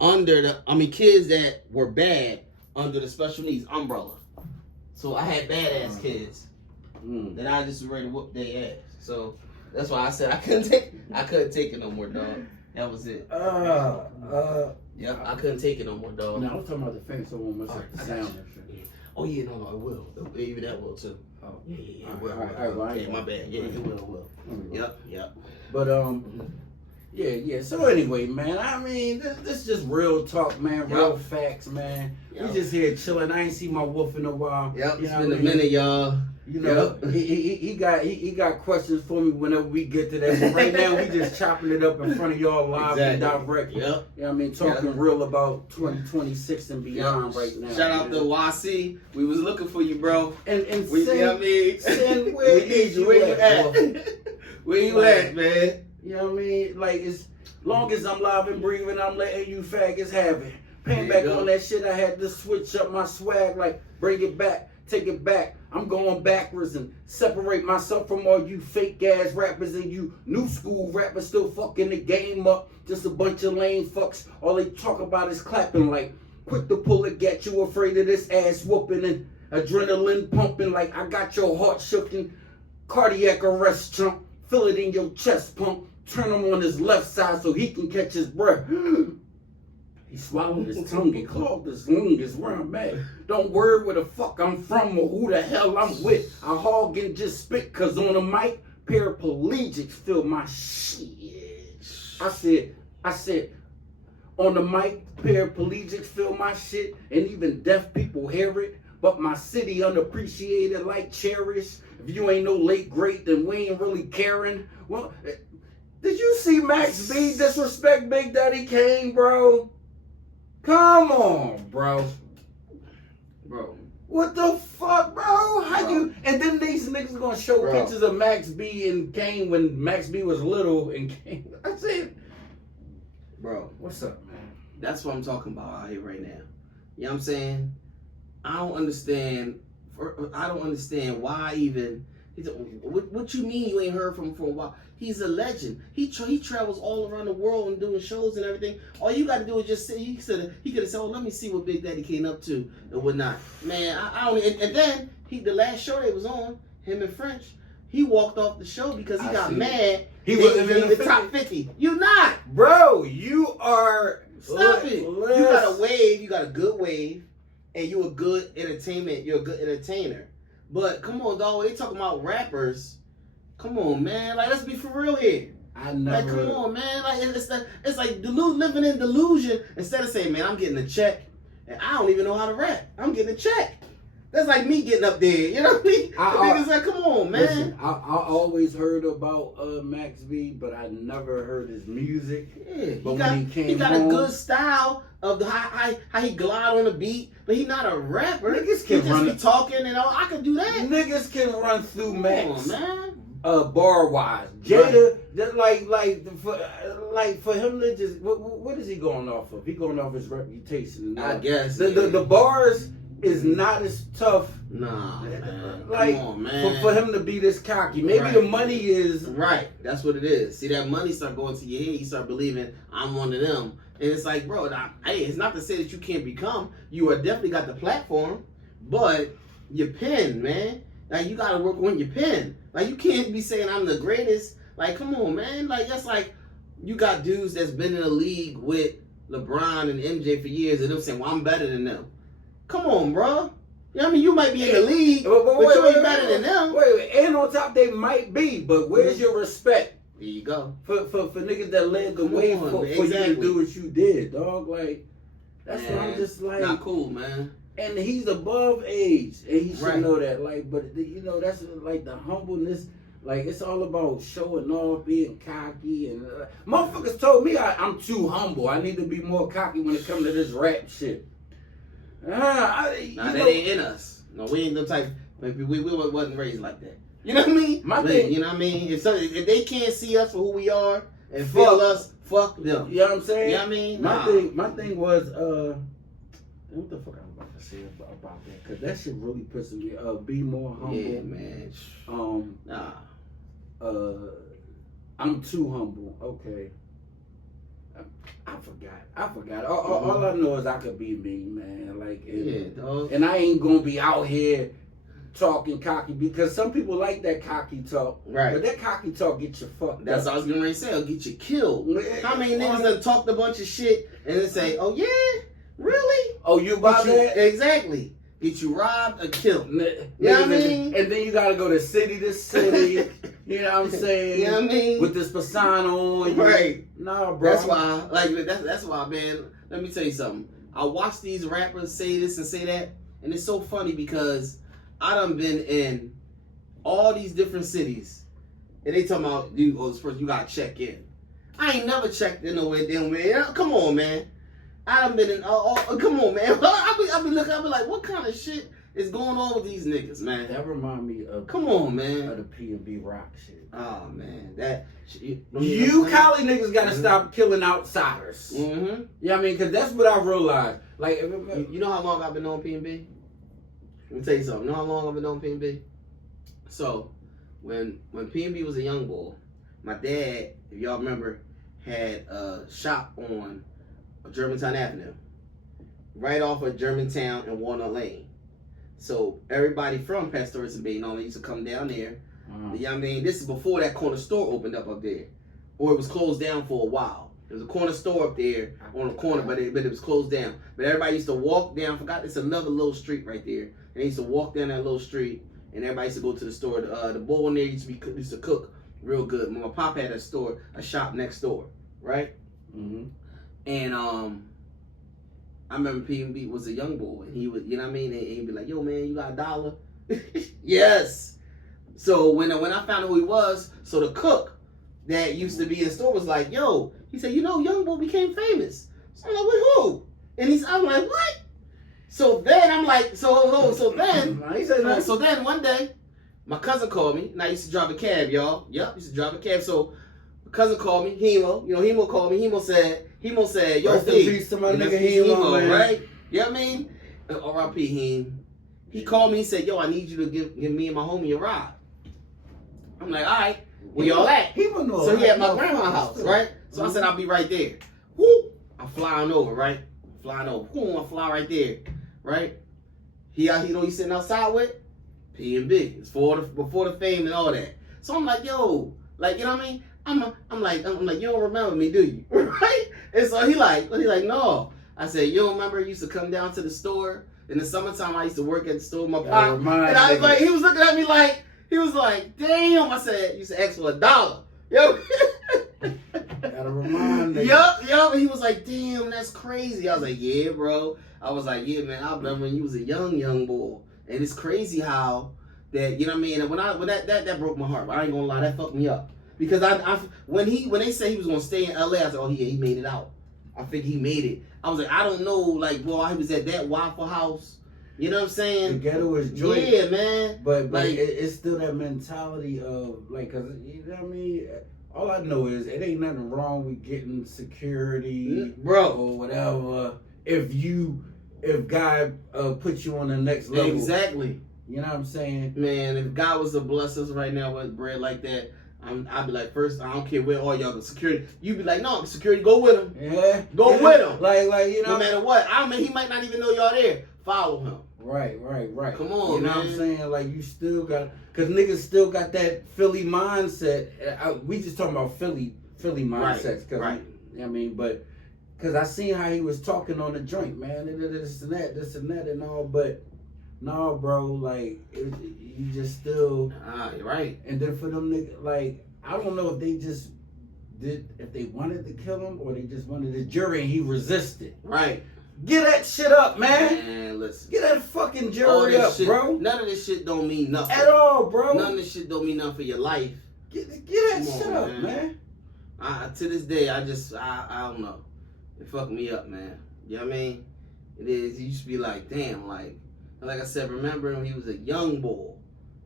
kids that were bad under the special needs umbrella. So I had badass kids. That I just was ready to whoop their ass. So that's why I said I couldn't take it no more, dog. That was it. Yeah, I couldn't take it no more, dog. No, I was talking about the fan, so it won't mess up the sound. Yeah. Oh yeah, no, it will. Even that will too. Oh yeah. All right, my bad. Yeah, it will. Yep. But Yeah. So anyway, man, I mean, this is just real talk, man. Real facts, man. We just here chilling. I ain't seen my wolf in a while. Yep, it's been a minute, y'all. You know, he got questions for me whenever we get to that. But right now, we just chopping it up in front of y'all live and direct. Yep. You know what I mean? Talking real about 2026 and beyond right now. Shout out to YC. We was looking for you, bro. And we, Sin, you know what I mean? Sin, where you at? Where you at, man? You know what I mean? Like, as long as I'm live and breathing, I'm letting you faggots have it. Paying back on that shit, I had to switch up my swag, like, bring it back, take it back. I'm going backwards and separate myself from all you fake-ass rappers and you new school rappers still fucking the game up. Just a bunch of lame fucks. All they talk about is clapping, like, quick to pull it, get you afraid of this ass whooping and adrenaline pumping, like I got your heart shooking. Cardiac arrest, chump. Feel it in your chest pump. Turn him on his left side so he can catch his breath. He swallowed his tongue and clogged his lung is where I'm at. Don't worry where the fuck I'm from or who the hell I'm with. I hog and just spit, cause on the mic, paraplegics feel my shit. I said, on the mic, paraplegics feel my shit, and even deaf people hear it. But my city unappreciated like cherished. If you ain't no late great, then we ain't really caring. Well, did you see Max B disrespect Big Daddy Kane, bro? Come on, bro. Bro. What the fuck, bro? How you? And then these niggas gonna show pictures of Max B and Kane when Max B was little and Kane. I said, bro, what's up, man? That's what I'm talking about out here right now. You know what I'm saying? I don't understand why even. What you mean you ain't heard from him for a while? He's a legend. He travels all around the world and doing shows and everything. All you got to do is just say, he could have said, "Oh, let me see what Big Daddy came up to and whatnot." Man, I don't. And then the last show they was on, him and French, he walked off the show because he got mad. He wasn't in the top 50. You not, bro. You are. Stop it. You got a wave. You got a good wave, and you a good entertainment. You're a good entertainer. But come on, dog. They talking about rappers. Come on, man. Like, let's be for real here. I never. Like, come on, man. Like, it's like living in delusion instead of saying, "Man, I'm getting a check, and I don't even know how to rap. I'm getting a check." That's like me getting up there. You know what I mean? Niggas like, come on, man. Listen, I always heard about Max B, but I never heard his music. Yeah, but when he got home, a good style of the how he glide on the beat, but he not a rapper. Niggas can just be talking and all. I could do that. Niggas can run through Max. Come on, man. Bar wise, Jada, like for him to just what is he going off of? He going off his reputation. I guess the bars is not as tough. Nah, man. Like, come on, man. For him to be this cocky. Maybe the money is right. That's what it is. See, that money start going to your head. You start believing I'm one of them, and it's like, bro, hey, it's not to say that you can't become. You are definitely got the platform, but your pen, man. Like, you gotta work on your pen. Like, you can't be saying I'm the greatest. Like, come on, man. Like, that's like you got dudes that's been in the league with LeBron and MJ for years, and them saying, "Well, I'm better than them." Come on, bro. You know what I mean? You might be in the league, but you ain't better than them. Wait, and on top they might be, but where's your respect? There you go. For niggas that led the way for you to do what you did, dog. Like, that's what I'm just like. Not cool, man. And he's above age, and he should know that. Like, but you know, that's like the humbleness. Like, it's all about showing off, being cocky, and motherfuckers told me I'm too humble. I need to be more cocky when it comes to this rap shit. That ain't in us. No, we ain't them type. We wasn't raised like that. You know what I mean? You know what I mean? If they can't see us for who we are and feel us, fuck them. You know what I'm saying? You know what I mean? My thing was what the fuck I'm about to say about that? Cause that shit really pisses me. Be more humble. Yeah, man. I'm too humble. Okay. I forgot. All I know is I could be me, man. Like, and I ain't gonna be out here talking cocky because some people like that cocky talk. Right. But that cocky talk get you fucked. That's what I was gonna say. It'll get you killed. How many niggas that talked a bunch of shit and then say, "Oh yeah, really? Oh, you about that?" Exactly. Get you robbed or killed. You know what I mean? And then you gotta go to city to city. You know what I'm saying? You know what I mean? With this persona on. Right. Nah, bro. That's why, that's why, man. Let me tell you something. I watch these rappers say this and say that, and it's so funny because I done been in all these different cities, and they talking about you gotta check in. I ain't never checked in nowhere damn way. Come on, man. I done been in come on, man. I be looking, I be like, what kind of shit is going on with these niggas, man? That remind me of Come on, man. of the P&B rock shit. Oh man, that You Cali niggas gotta stop killing outsiders. Mm-hmm. Yeah, I mean, cause that's what I realized. Like, You know how long I've been on P&B? Let me tell you something. You know how long I've been on P&B? So, when P&B was a young boy, my dad, if y'all remember, had a shop on Germantown Avenue, right off of Germantown and Walnut Lane. So everybody from Pastores and Bay used to come down there. You know what I mean? This is before that corner store opened up there. Or it was closed down for a while. There was a corner store up there on the corner, but it was closed down. But everybody used to walk down. Forgot it's another little street right there. They used to walk down that little street, and everybody used to go to the store. The boy in there used to cook real good. My pop had a shop next door, right? Mm-hmm. And I remember P&B was a young boy, and he was, you know what I mean? And he'd be like, "Yo, man, you got $1?" Yes. So when I found out who he was, so the cook that used to be in the store was like, "Yo," he said, "You know, young boy became famous." So I'm like, "With who?" And I'm like, "What?" So then I'm like, so then one day, my cousin called me, and I used to drive a cab, y'all. Yep, used to drive a cab. So my cousin called me, Hemo. You know, Hemo called me. Hemo said, "Yo, peace to my nigga Hemo, man." Right? You know what I mean? R.I.P. Hem. He called me. He said, "Yo, I need you to give me and my homie a ride." I'm like, "All right, where y'all at?" So he at my grandma's house, right? So I said, "I'll be right there." Whoo! I'm flying over, right? Boom, I fly right there, right? He sitting outside with P&B. It's before the fame and all that. So I'm like, "Yo," like, you know what I mean? I'm like, "You don't remember me, do you?" Right? And so he like, "No." I said, "You don't remember? I used to come down to the store in the summertime. I used to work at the store with my pop." And I was like, he was looking at me like, he was like, "Damn." I said, "You used to ask for $1." Yo. Gotta remind me. Yup. He was like, "Damn, that's crazy." I was like, "Yeah, bro." I was like, "Yeah, man. I remember when you was a young boy." And it's crazy how that, you know what I mean? And when that broke my heart. But I ain't gonna lie, that fucked me up. Because when they said he was gonna stay in LA, I said, "Oh yeah, he made it out." I think he made it. I was like, I don't know, like, boy, he was at that Waffle House. You know what I'm saying? The ghetto is joy. Yeah, man. But like, it's still that mentality of, like, cause you know what I mean? All I know is it ain't nothing wrong with getting security, bro, or whatever. If God puts you on the next level, exactly. You know what I'm saying? Man, if God was to bless us right now with bread like that, I'd be like, first, I don't care where all y'all go. Security, you'd be like, "No, security, go with him." Yeah, go with him. Like you know, no matter what. I mean, he might not even know y'all there. Follow him. Right. Come on, you know man. what I'm saying? Like, you still got, cause niggas still got that Philly mindset. We just talking about Philly mindsets, cause right. You know what I mean, but cause I seen how he was talking on the joint, man, this and that and all, but no, bro, like you just still. You're right. And then for them niggas, like, I don't know if they just if they wanted to kill him or they just wanted the jury and he resisted. Right. Get that shit up, man. Man, listen. Get that fucking jury up, shit, bro. None of this shit don't mean nothing. At all, bro. None of this shit don't mean nothing for your life. Get that shit up, man. To this day, I don't know. It fucked me up, man. You know what I mean? It is. You used to be like, damn, like I said, remember when he was a young boy.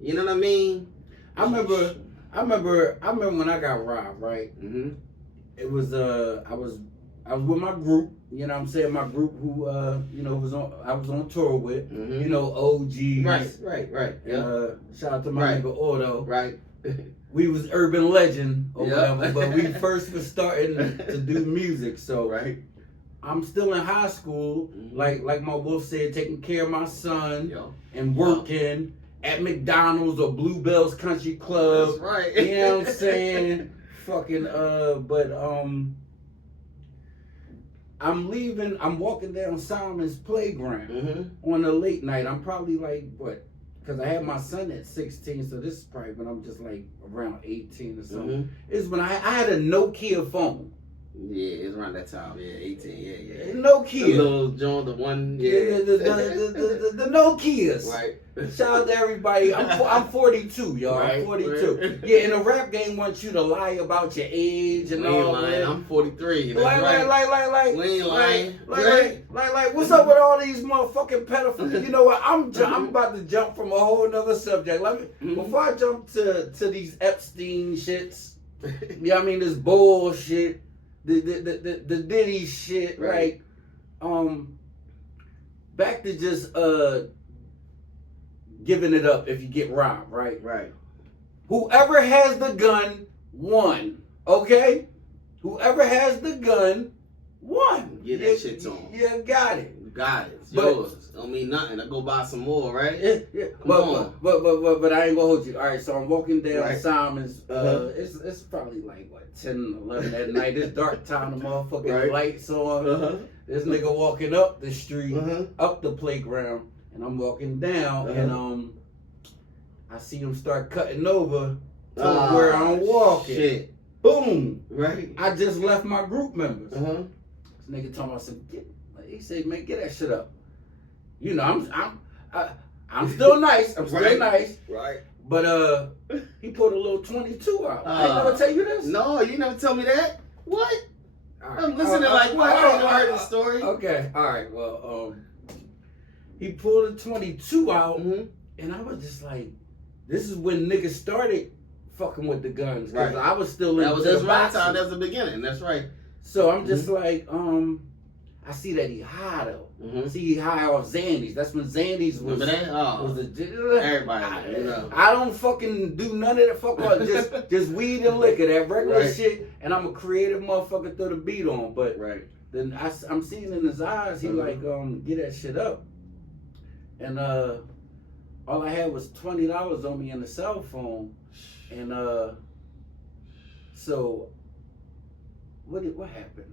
You know what I mean? I remember when I got robbed, right? Mm-hmm. It was I was with my group, you know what I'm saying? My group who you know I was on tour with, mm-hmm. you know, OGs. Right. Yeah. Shout out to my nigga Auto. Right. We was urban legend or whatever, but we first was starting to do music, so right. I'm still in high school, mm-hmm. like my wolf said, taking care of my son and working at McDonald's or Bluebell's Country Club. That's right. You know what I'm saying? Fucking but I'm leaving. I'm walking down Simon's Playground mm-hmm. on a late night. I'm probably like what? Because I had my son at 16, so this is probably when I'm just like around 18 or something. Mm-hmm. It's when I had a Nokia phone. Yeah, it's around that time. Yeah, 18. Yeah. Nokia. The little John, the one. Yeah. The Nokias. Right. Shout out to everybody. I'm 42, y'all. Right, I'm 42. right. Yeah, and the rap game wants you to lie about your age and all that. I'm 43. We ain't lying. Like, what's up with all these motherfucking pedophiles? You know what? I'm about to jump from a whole nother subject. Before I jump to these Epstein shits, you know what I mean, this bullshit, the Diddy shit, right? Back to just giving it up if you get robbed, right? Right. Whoever has the gun won. Okay? Whoever has the gun won. Get that shit to him. You got it. You got it. It's yours. Don't mean nothing. I go buy some more, right? Yeah. But I ain't gonna hold you. All right, so I'm walking down Simon's. It's probably like what 10, 11 at night. It's dark time. The motherfucking lights on. This nigga walking up the street, up the playground, and I'm walking down, and I see him start cutting over to where I'm walking. Shit. Boom. Right. I just left my group members. This nigga told me, I said, he said, man, get that shit up. You know, I'm still nice. I'm still nice. Right. But he pulled a little 22 out. I ain't never tell you this. No, you never tell me that. What? Right. I'm listening like what? I ain't never heard the story. Okay. All right. Well, he pulled a 22 out, and I was just like, this is when niggas started fucking with the guns. Because I was still in that was the right time. That was the beginning. That's right. So I'm just like, I see that he high though. See, he high off Xannies. That's when Xannies was. Remember that? Everybody. You know. I don't fucking do none of that. Fuck all. Just weed and liquor, that regular shit. And I'm a creative motherfucker. Throw the beat on, but then I'm seeing in his eyes, he like, get that shit up. And all I had was $20 on me in the cell phone, and so what happened?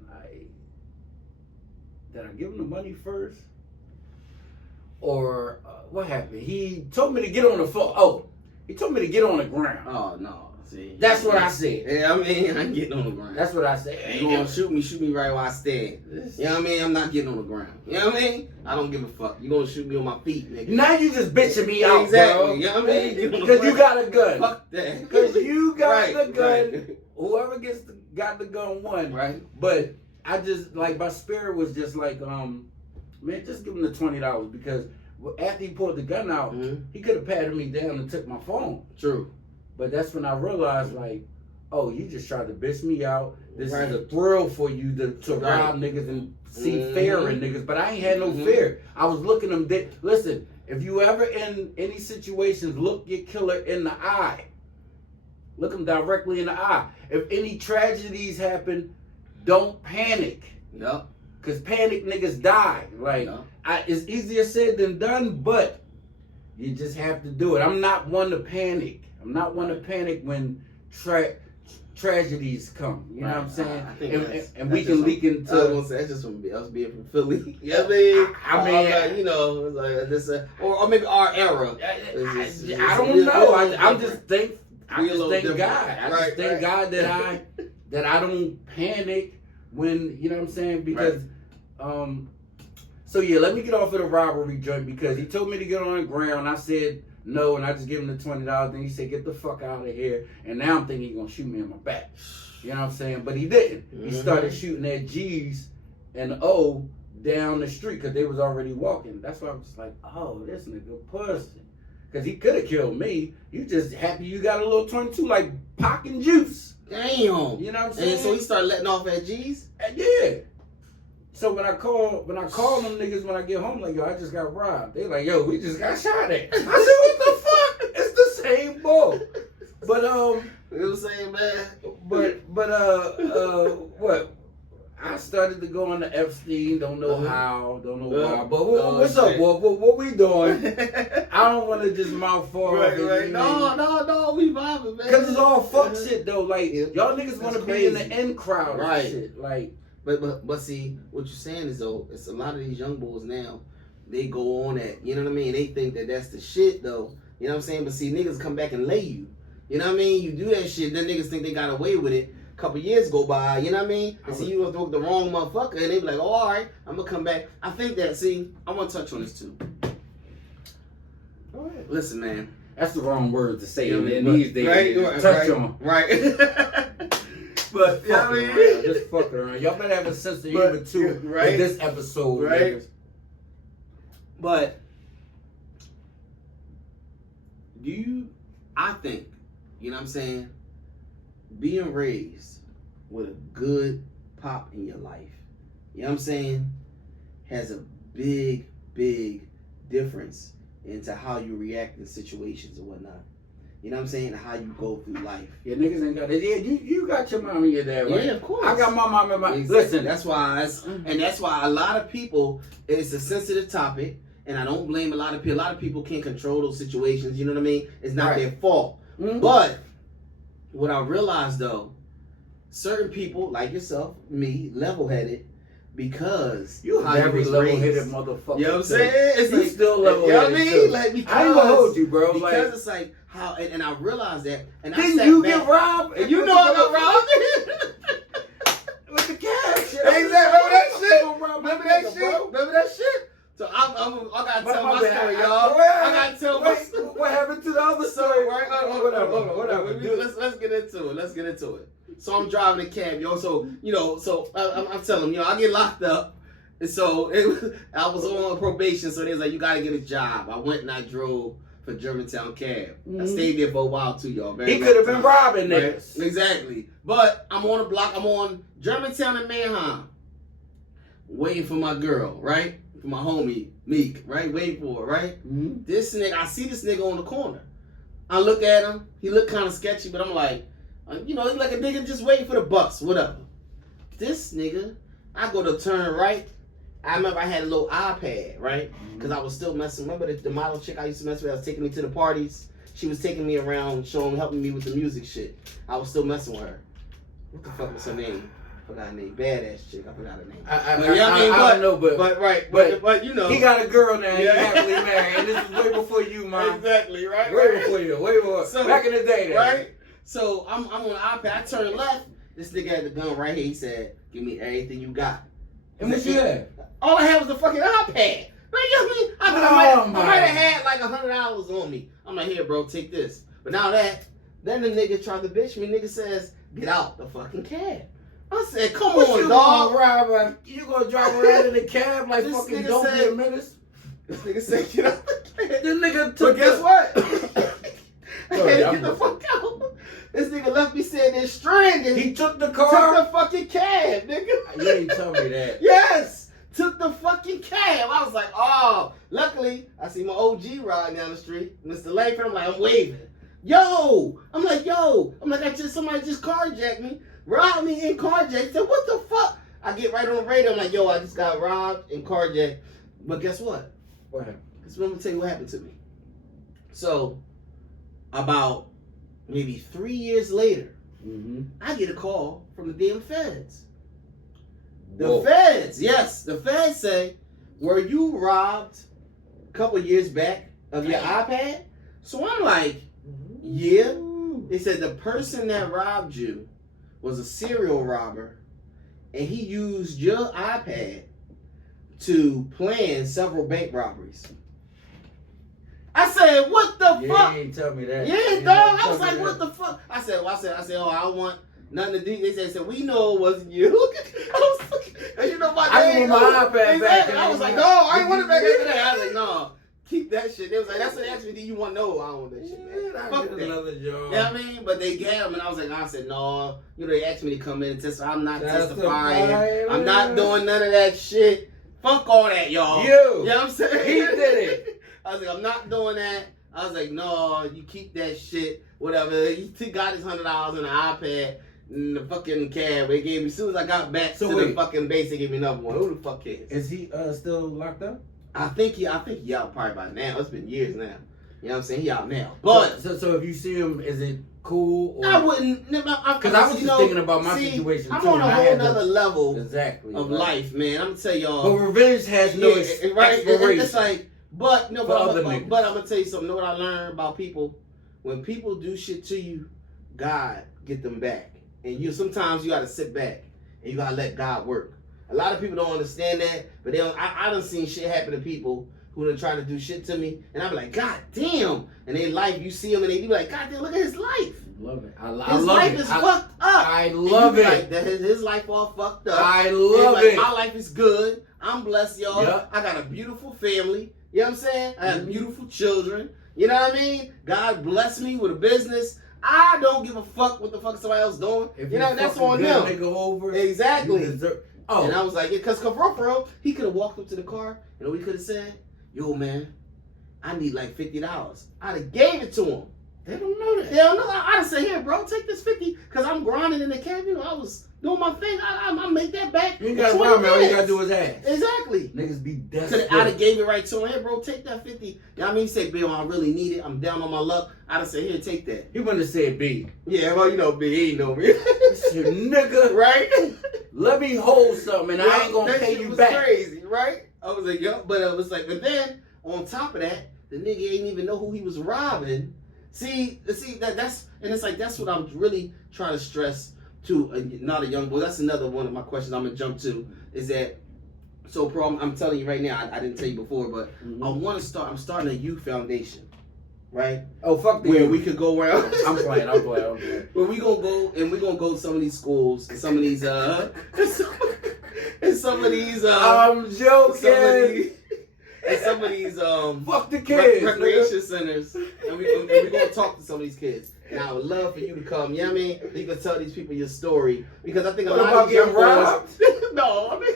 Did I give him the money first? Or what happened? He told me to get on the phone. Oh, he told me to get on the ground. Oh, no. See, that's what I said. Yeah, I mean, I'm getting on the ground. That's what I said. You gonna shoot me right where I stand. You know what I mean? I'm not getting on the ground. You know what I mean? I don't give a fuck. You gonna shoot me on my feet, nigga. Now you just bitching me out, exactly. bro. You know what I mean? Because you got a gun. Fuck that. Because you got the gun. Whoever got the gun won. Right. But I just, like, my spirit was just like, man, just give him the $20 because after he pulled the gun out, he could have patted me down and took my phone. True. But that's when I realized, like, oh, you just tried to bitch me out. This is a thrill for you to rob niggas and see fear in niggas. But I ain't had no fear. I was looking them dead. Listen, if you ever in any situations, look your killer in the eye. Look him directly in the eye. If any tragedies happen, don't panic. Yep. Cause panic niggas die. Like it's easier said than done, but you just have to do it. I'm not one to panic. I'm not one to panic when tragedies come. You know what I'm saying? And we can leak into. I was gonna say that's just from us being from Philly. You know what I mean? You know, it's like this, or maybe our era. I don't know. I just thank God. I just thank God that I don't panic when, you know what I'm saying? Because, so yeah, let me get off of the robbery joint because he told me to get on the ground. I said no, and I just gave him the $20. Then he said, get the fuck out of here. And now I'm thinking he's going to shoot me in my back. You know what I'm saying? But he didn't. He started shooting at G's and O down the street because they was already walking. That's why I was like, oh, this nigga pussy. Because he could have killed me. You just happy you got a little 22 like Pac and Juice. Damn. You know what I'm saying? And so he started letting off at G's? Yeah. So when I call them niggas when I get home, like, yo, I just got robbed. They like, yo, we just got shot at. I said, what the fuck? It's the same bull. But it was the same man. But what? I started to go on the Epstein, don't know how, don't know why. But what's up, boy? What we doing? I don't want to just mouth off. Right. No, we vibing, man. Because it's all fuck shit, though. Like, y'all niggas want to be in the in crowd and shit. Like, But see, what you're saying is, though, it's a lot of these young boys now, they go on that, you know what I mean? They think that that's the shit, though. You know what I'm saying? But see, niggas come back and lay you. You know what I mean? You do that shit, then niggas think they got away with it. a couple years go by, you know what I mean? And see, you was the wrong motherfucker, and they be like, oh, all right, I'm gonna come back. I think that, see, I want to touch on this too. Go ahead. Listen, man. That's the wrong word to say in But- these days. Touch on. Right. But, you know what I mean? Just fucking around. Y'all better have a sense of humor too right? in this episode. Right. Niggas. But I think, you know what I'm saying, being raised with a good pop in your life, you know what I'm saying, has a big, big difference into how you react in situations and whatnot. You know what I'm saying? How you go through life. Yeah, niggas ain't got it. Yeah, you got your mom and your dad, right? Yeah, of course. I got my mom and my... Exactly. Listen. That's why a lot of people, it's a sensitive topic, and I don't blame a lot of people. A lot of people can't control those situations, you know what I mean? It's not their fault. Mm-hmm. But what I realized though, certain people like yourself, me, level-headed, because you how very was level-headed raised. motherfucker. You know what I'm saying? It's you like, still you know level-headed. what I mean? Too. Like, because, I ain't gonna hold you, bro. Because like, it's like how, and I realized that, and didn't I you back, get robbed? and you know I got robbed. With the cash shit. Exactly. Remember that shit? Remember that shit? Remember that shit? So I gotta tell my story, y'all. I gotta tell my story. What happened to the other story? So, right? Whatever. Let's get into it. So I'm driving a cab, yo. So I'm telling them, I get locked up. And so I was on probation, so they was like, you gotta get a job. I went and I drove for Germantown Cab. I stayed there for a while too, y'all. He could have been robbing niggas. Right? Exactly. But I'm on a block. I'm on Germantown and Manheim, waiting for my girl, right? For my homie Meek, right? Waiting for her, right? Mm-hmm. This nigga, I see this nigga on the corner. I look at him. He look kind of sketchy, but I'm like, he's like a nigga just waiting for the bus, whatever. This nigga, I go to turn right. I remember I had a little iPad, right? Because I was still messing. Remember the model chick I used to mess with? I was taking me to the parties. She was taking me around, helping me with the music shit. I was still messing with her. What the fuck was her name? I forgot her name. Badass chick. I forgot her name. I don't know, but you know. He got a girl now. He's happily married. And this is way before you, man. Exactly, right? Way before you. Way before. So, back in the day, then. Right? So I'm on the iPad. I turn left. This nigga had the gun right here. He said, give me everything you got. And what you had? All I had was a fucking iPad. Like, you know what I mean? I might have had like $100 on me. I'm like, here, bro, take this. But now then the nigga tried to bitch me. Nigga says, get out the fucking cab. I said, come on, dog. You gonna drive around in the cab like This fucking nigga don't said- be a menace? This nigga said, get out the cab. This nigga took But guess what? I Sorry, had to I'm get the fuck out. This nigga left me sitting there stranded. He took the Took car? the fucking cab, nigga. You ain't tell me that. Yes! Took the fucking cab. I was like, oh. Luckily, I see my OG riding down the street. Mr. Langford, I'm like, I'm waving. I'm like, somebody just carjacked me. Robbed me and carjacked. Said, what the fuck? I get right on the radio. I'm like, I just got robbed and carjacked. But guess what? What happened? Because I'm going to tell you what happened to me. So, about maybe 3 years later, I get a call from the damn feds. The feds, yes. The feds say, were you robbed a couple years back of your iPad? So I'm like, yeah. They said the person that robbed you was a serial robber, and he used your iPad to plan several bank robberies. I said, what the fuck? You ain't tell me that. Yeah, dog. I was like, what the fuck? I said, oh, I don't want nothing to do. They said, we know it wasn't you. I was like, and you know my name. I want my iPad back. I was like, no, I ain't want it back after that. I was like, no, keep that shit. They was like, that's what they asked me. Do you want to know? I don't want that shit back. Fuck that. Another job. You know what I mean? But they got him, and I was like, I said, no. They asked me to come in and testify. I'm not testifying. I'm not doing none of that shit. Fuck all that, y'all. You know what I'm saying? He did it. I was like, I'm not doing that. I was like, no, you keep that shit, whatever. He got his $100 in the iPad in the fucking cab. They gave me, as soon as I got back to the fucking base, they gave me another one. Who the fuck cares? Is he still locked up? I think he out probably by now. It's been years now. You know what I'm saying? He out now. But so if you see him, is it cool? Or... I wouldn't, because I was just thinking about my situation I'm too. on a whole nother level of life, man. I'm gonna tell y'all. But revenge has no expiration. It's like, but I'm gonna tell you something. You know what I learned about people? When people do shit to you, God get them back. and sometimes you gotta sit back and you gotta let God work. A lot of people don't understand that, but they don't. I done seen shit happen to people who done try to do shit to me, and I be like, God damn! And they life, you see them, and they be like, God damn, look at his life. Love it. His life is fucked up. I love it. Like, that his life all fucked up. I love it. My life is good. I'm blessed, y'all. Yep. I got a beautiful family. You know what I'm saying? I have beautiful children. You know what I mean? God bless me with a business. I don't give a fuck what the fuck somebody else doing. If you know, that's on them. Nigga over, exactly. Oh. And I was like, because for real, he could have walked up to the car. You know what he could have said? Yo, man, I need like $50. I'd have gave it to him. They don't know that. They don't know. I'd have said, here, bro, take this 50, because I'm grinding in the cab. You know, I was doing my thing. I make that back. You ain't got to run, man. All you got to do is ask. Exactly. Niggas be desperate. I'd have gave it right to him. Hey, bro, take that 50. You know what I mean? He said, Bill, I really need it. I'm down on my luck. I'd have said, here, take that. He wouldn't have said B. Yeah, well, you know, B, he ain't know me. Nigga. Right? Let me hold something, and I ain't going to pay you back. That shit was crazy, right? I was like, yo. But it was like, but then, on top of that, the nigga ain't even know who he was robbing. See, that's, and it's like, that's what I'm really trying to stress to not a young boy. That's another one of my questions I'm going to jump to, is that, so Pro, I'm telling you right now, I didn't tell you before, but I'm starting a youth foundation, right? Oh, fuck the Where youth. we could go around. I'm playing. Where we gonna go, and we're gonna go to some of these schools, and some of these, and some of these, I'm joking. And some of these fuck the kids, recreation centers, and we're gonna talk to some of these kids. And I would love for you to come. You know what I mean? You can tell these people your story, because I think a lot of young boys. No, I mean,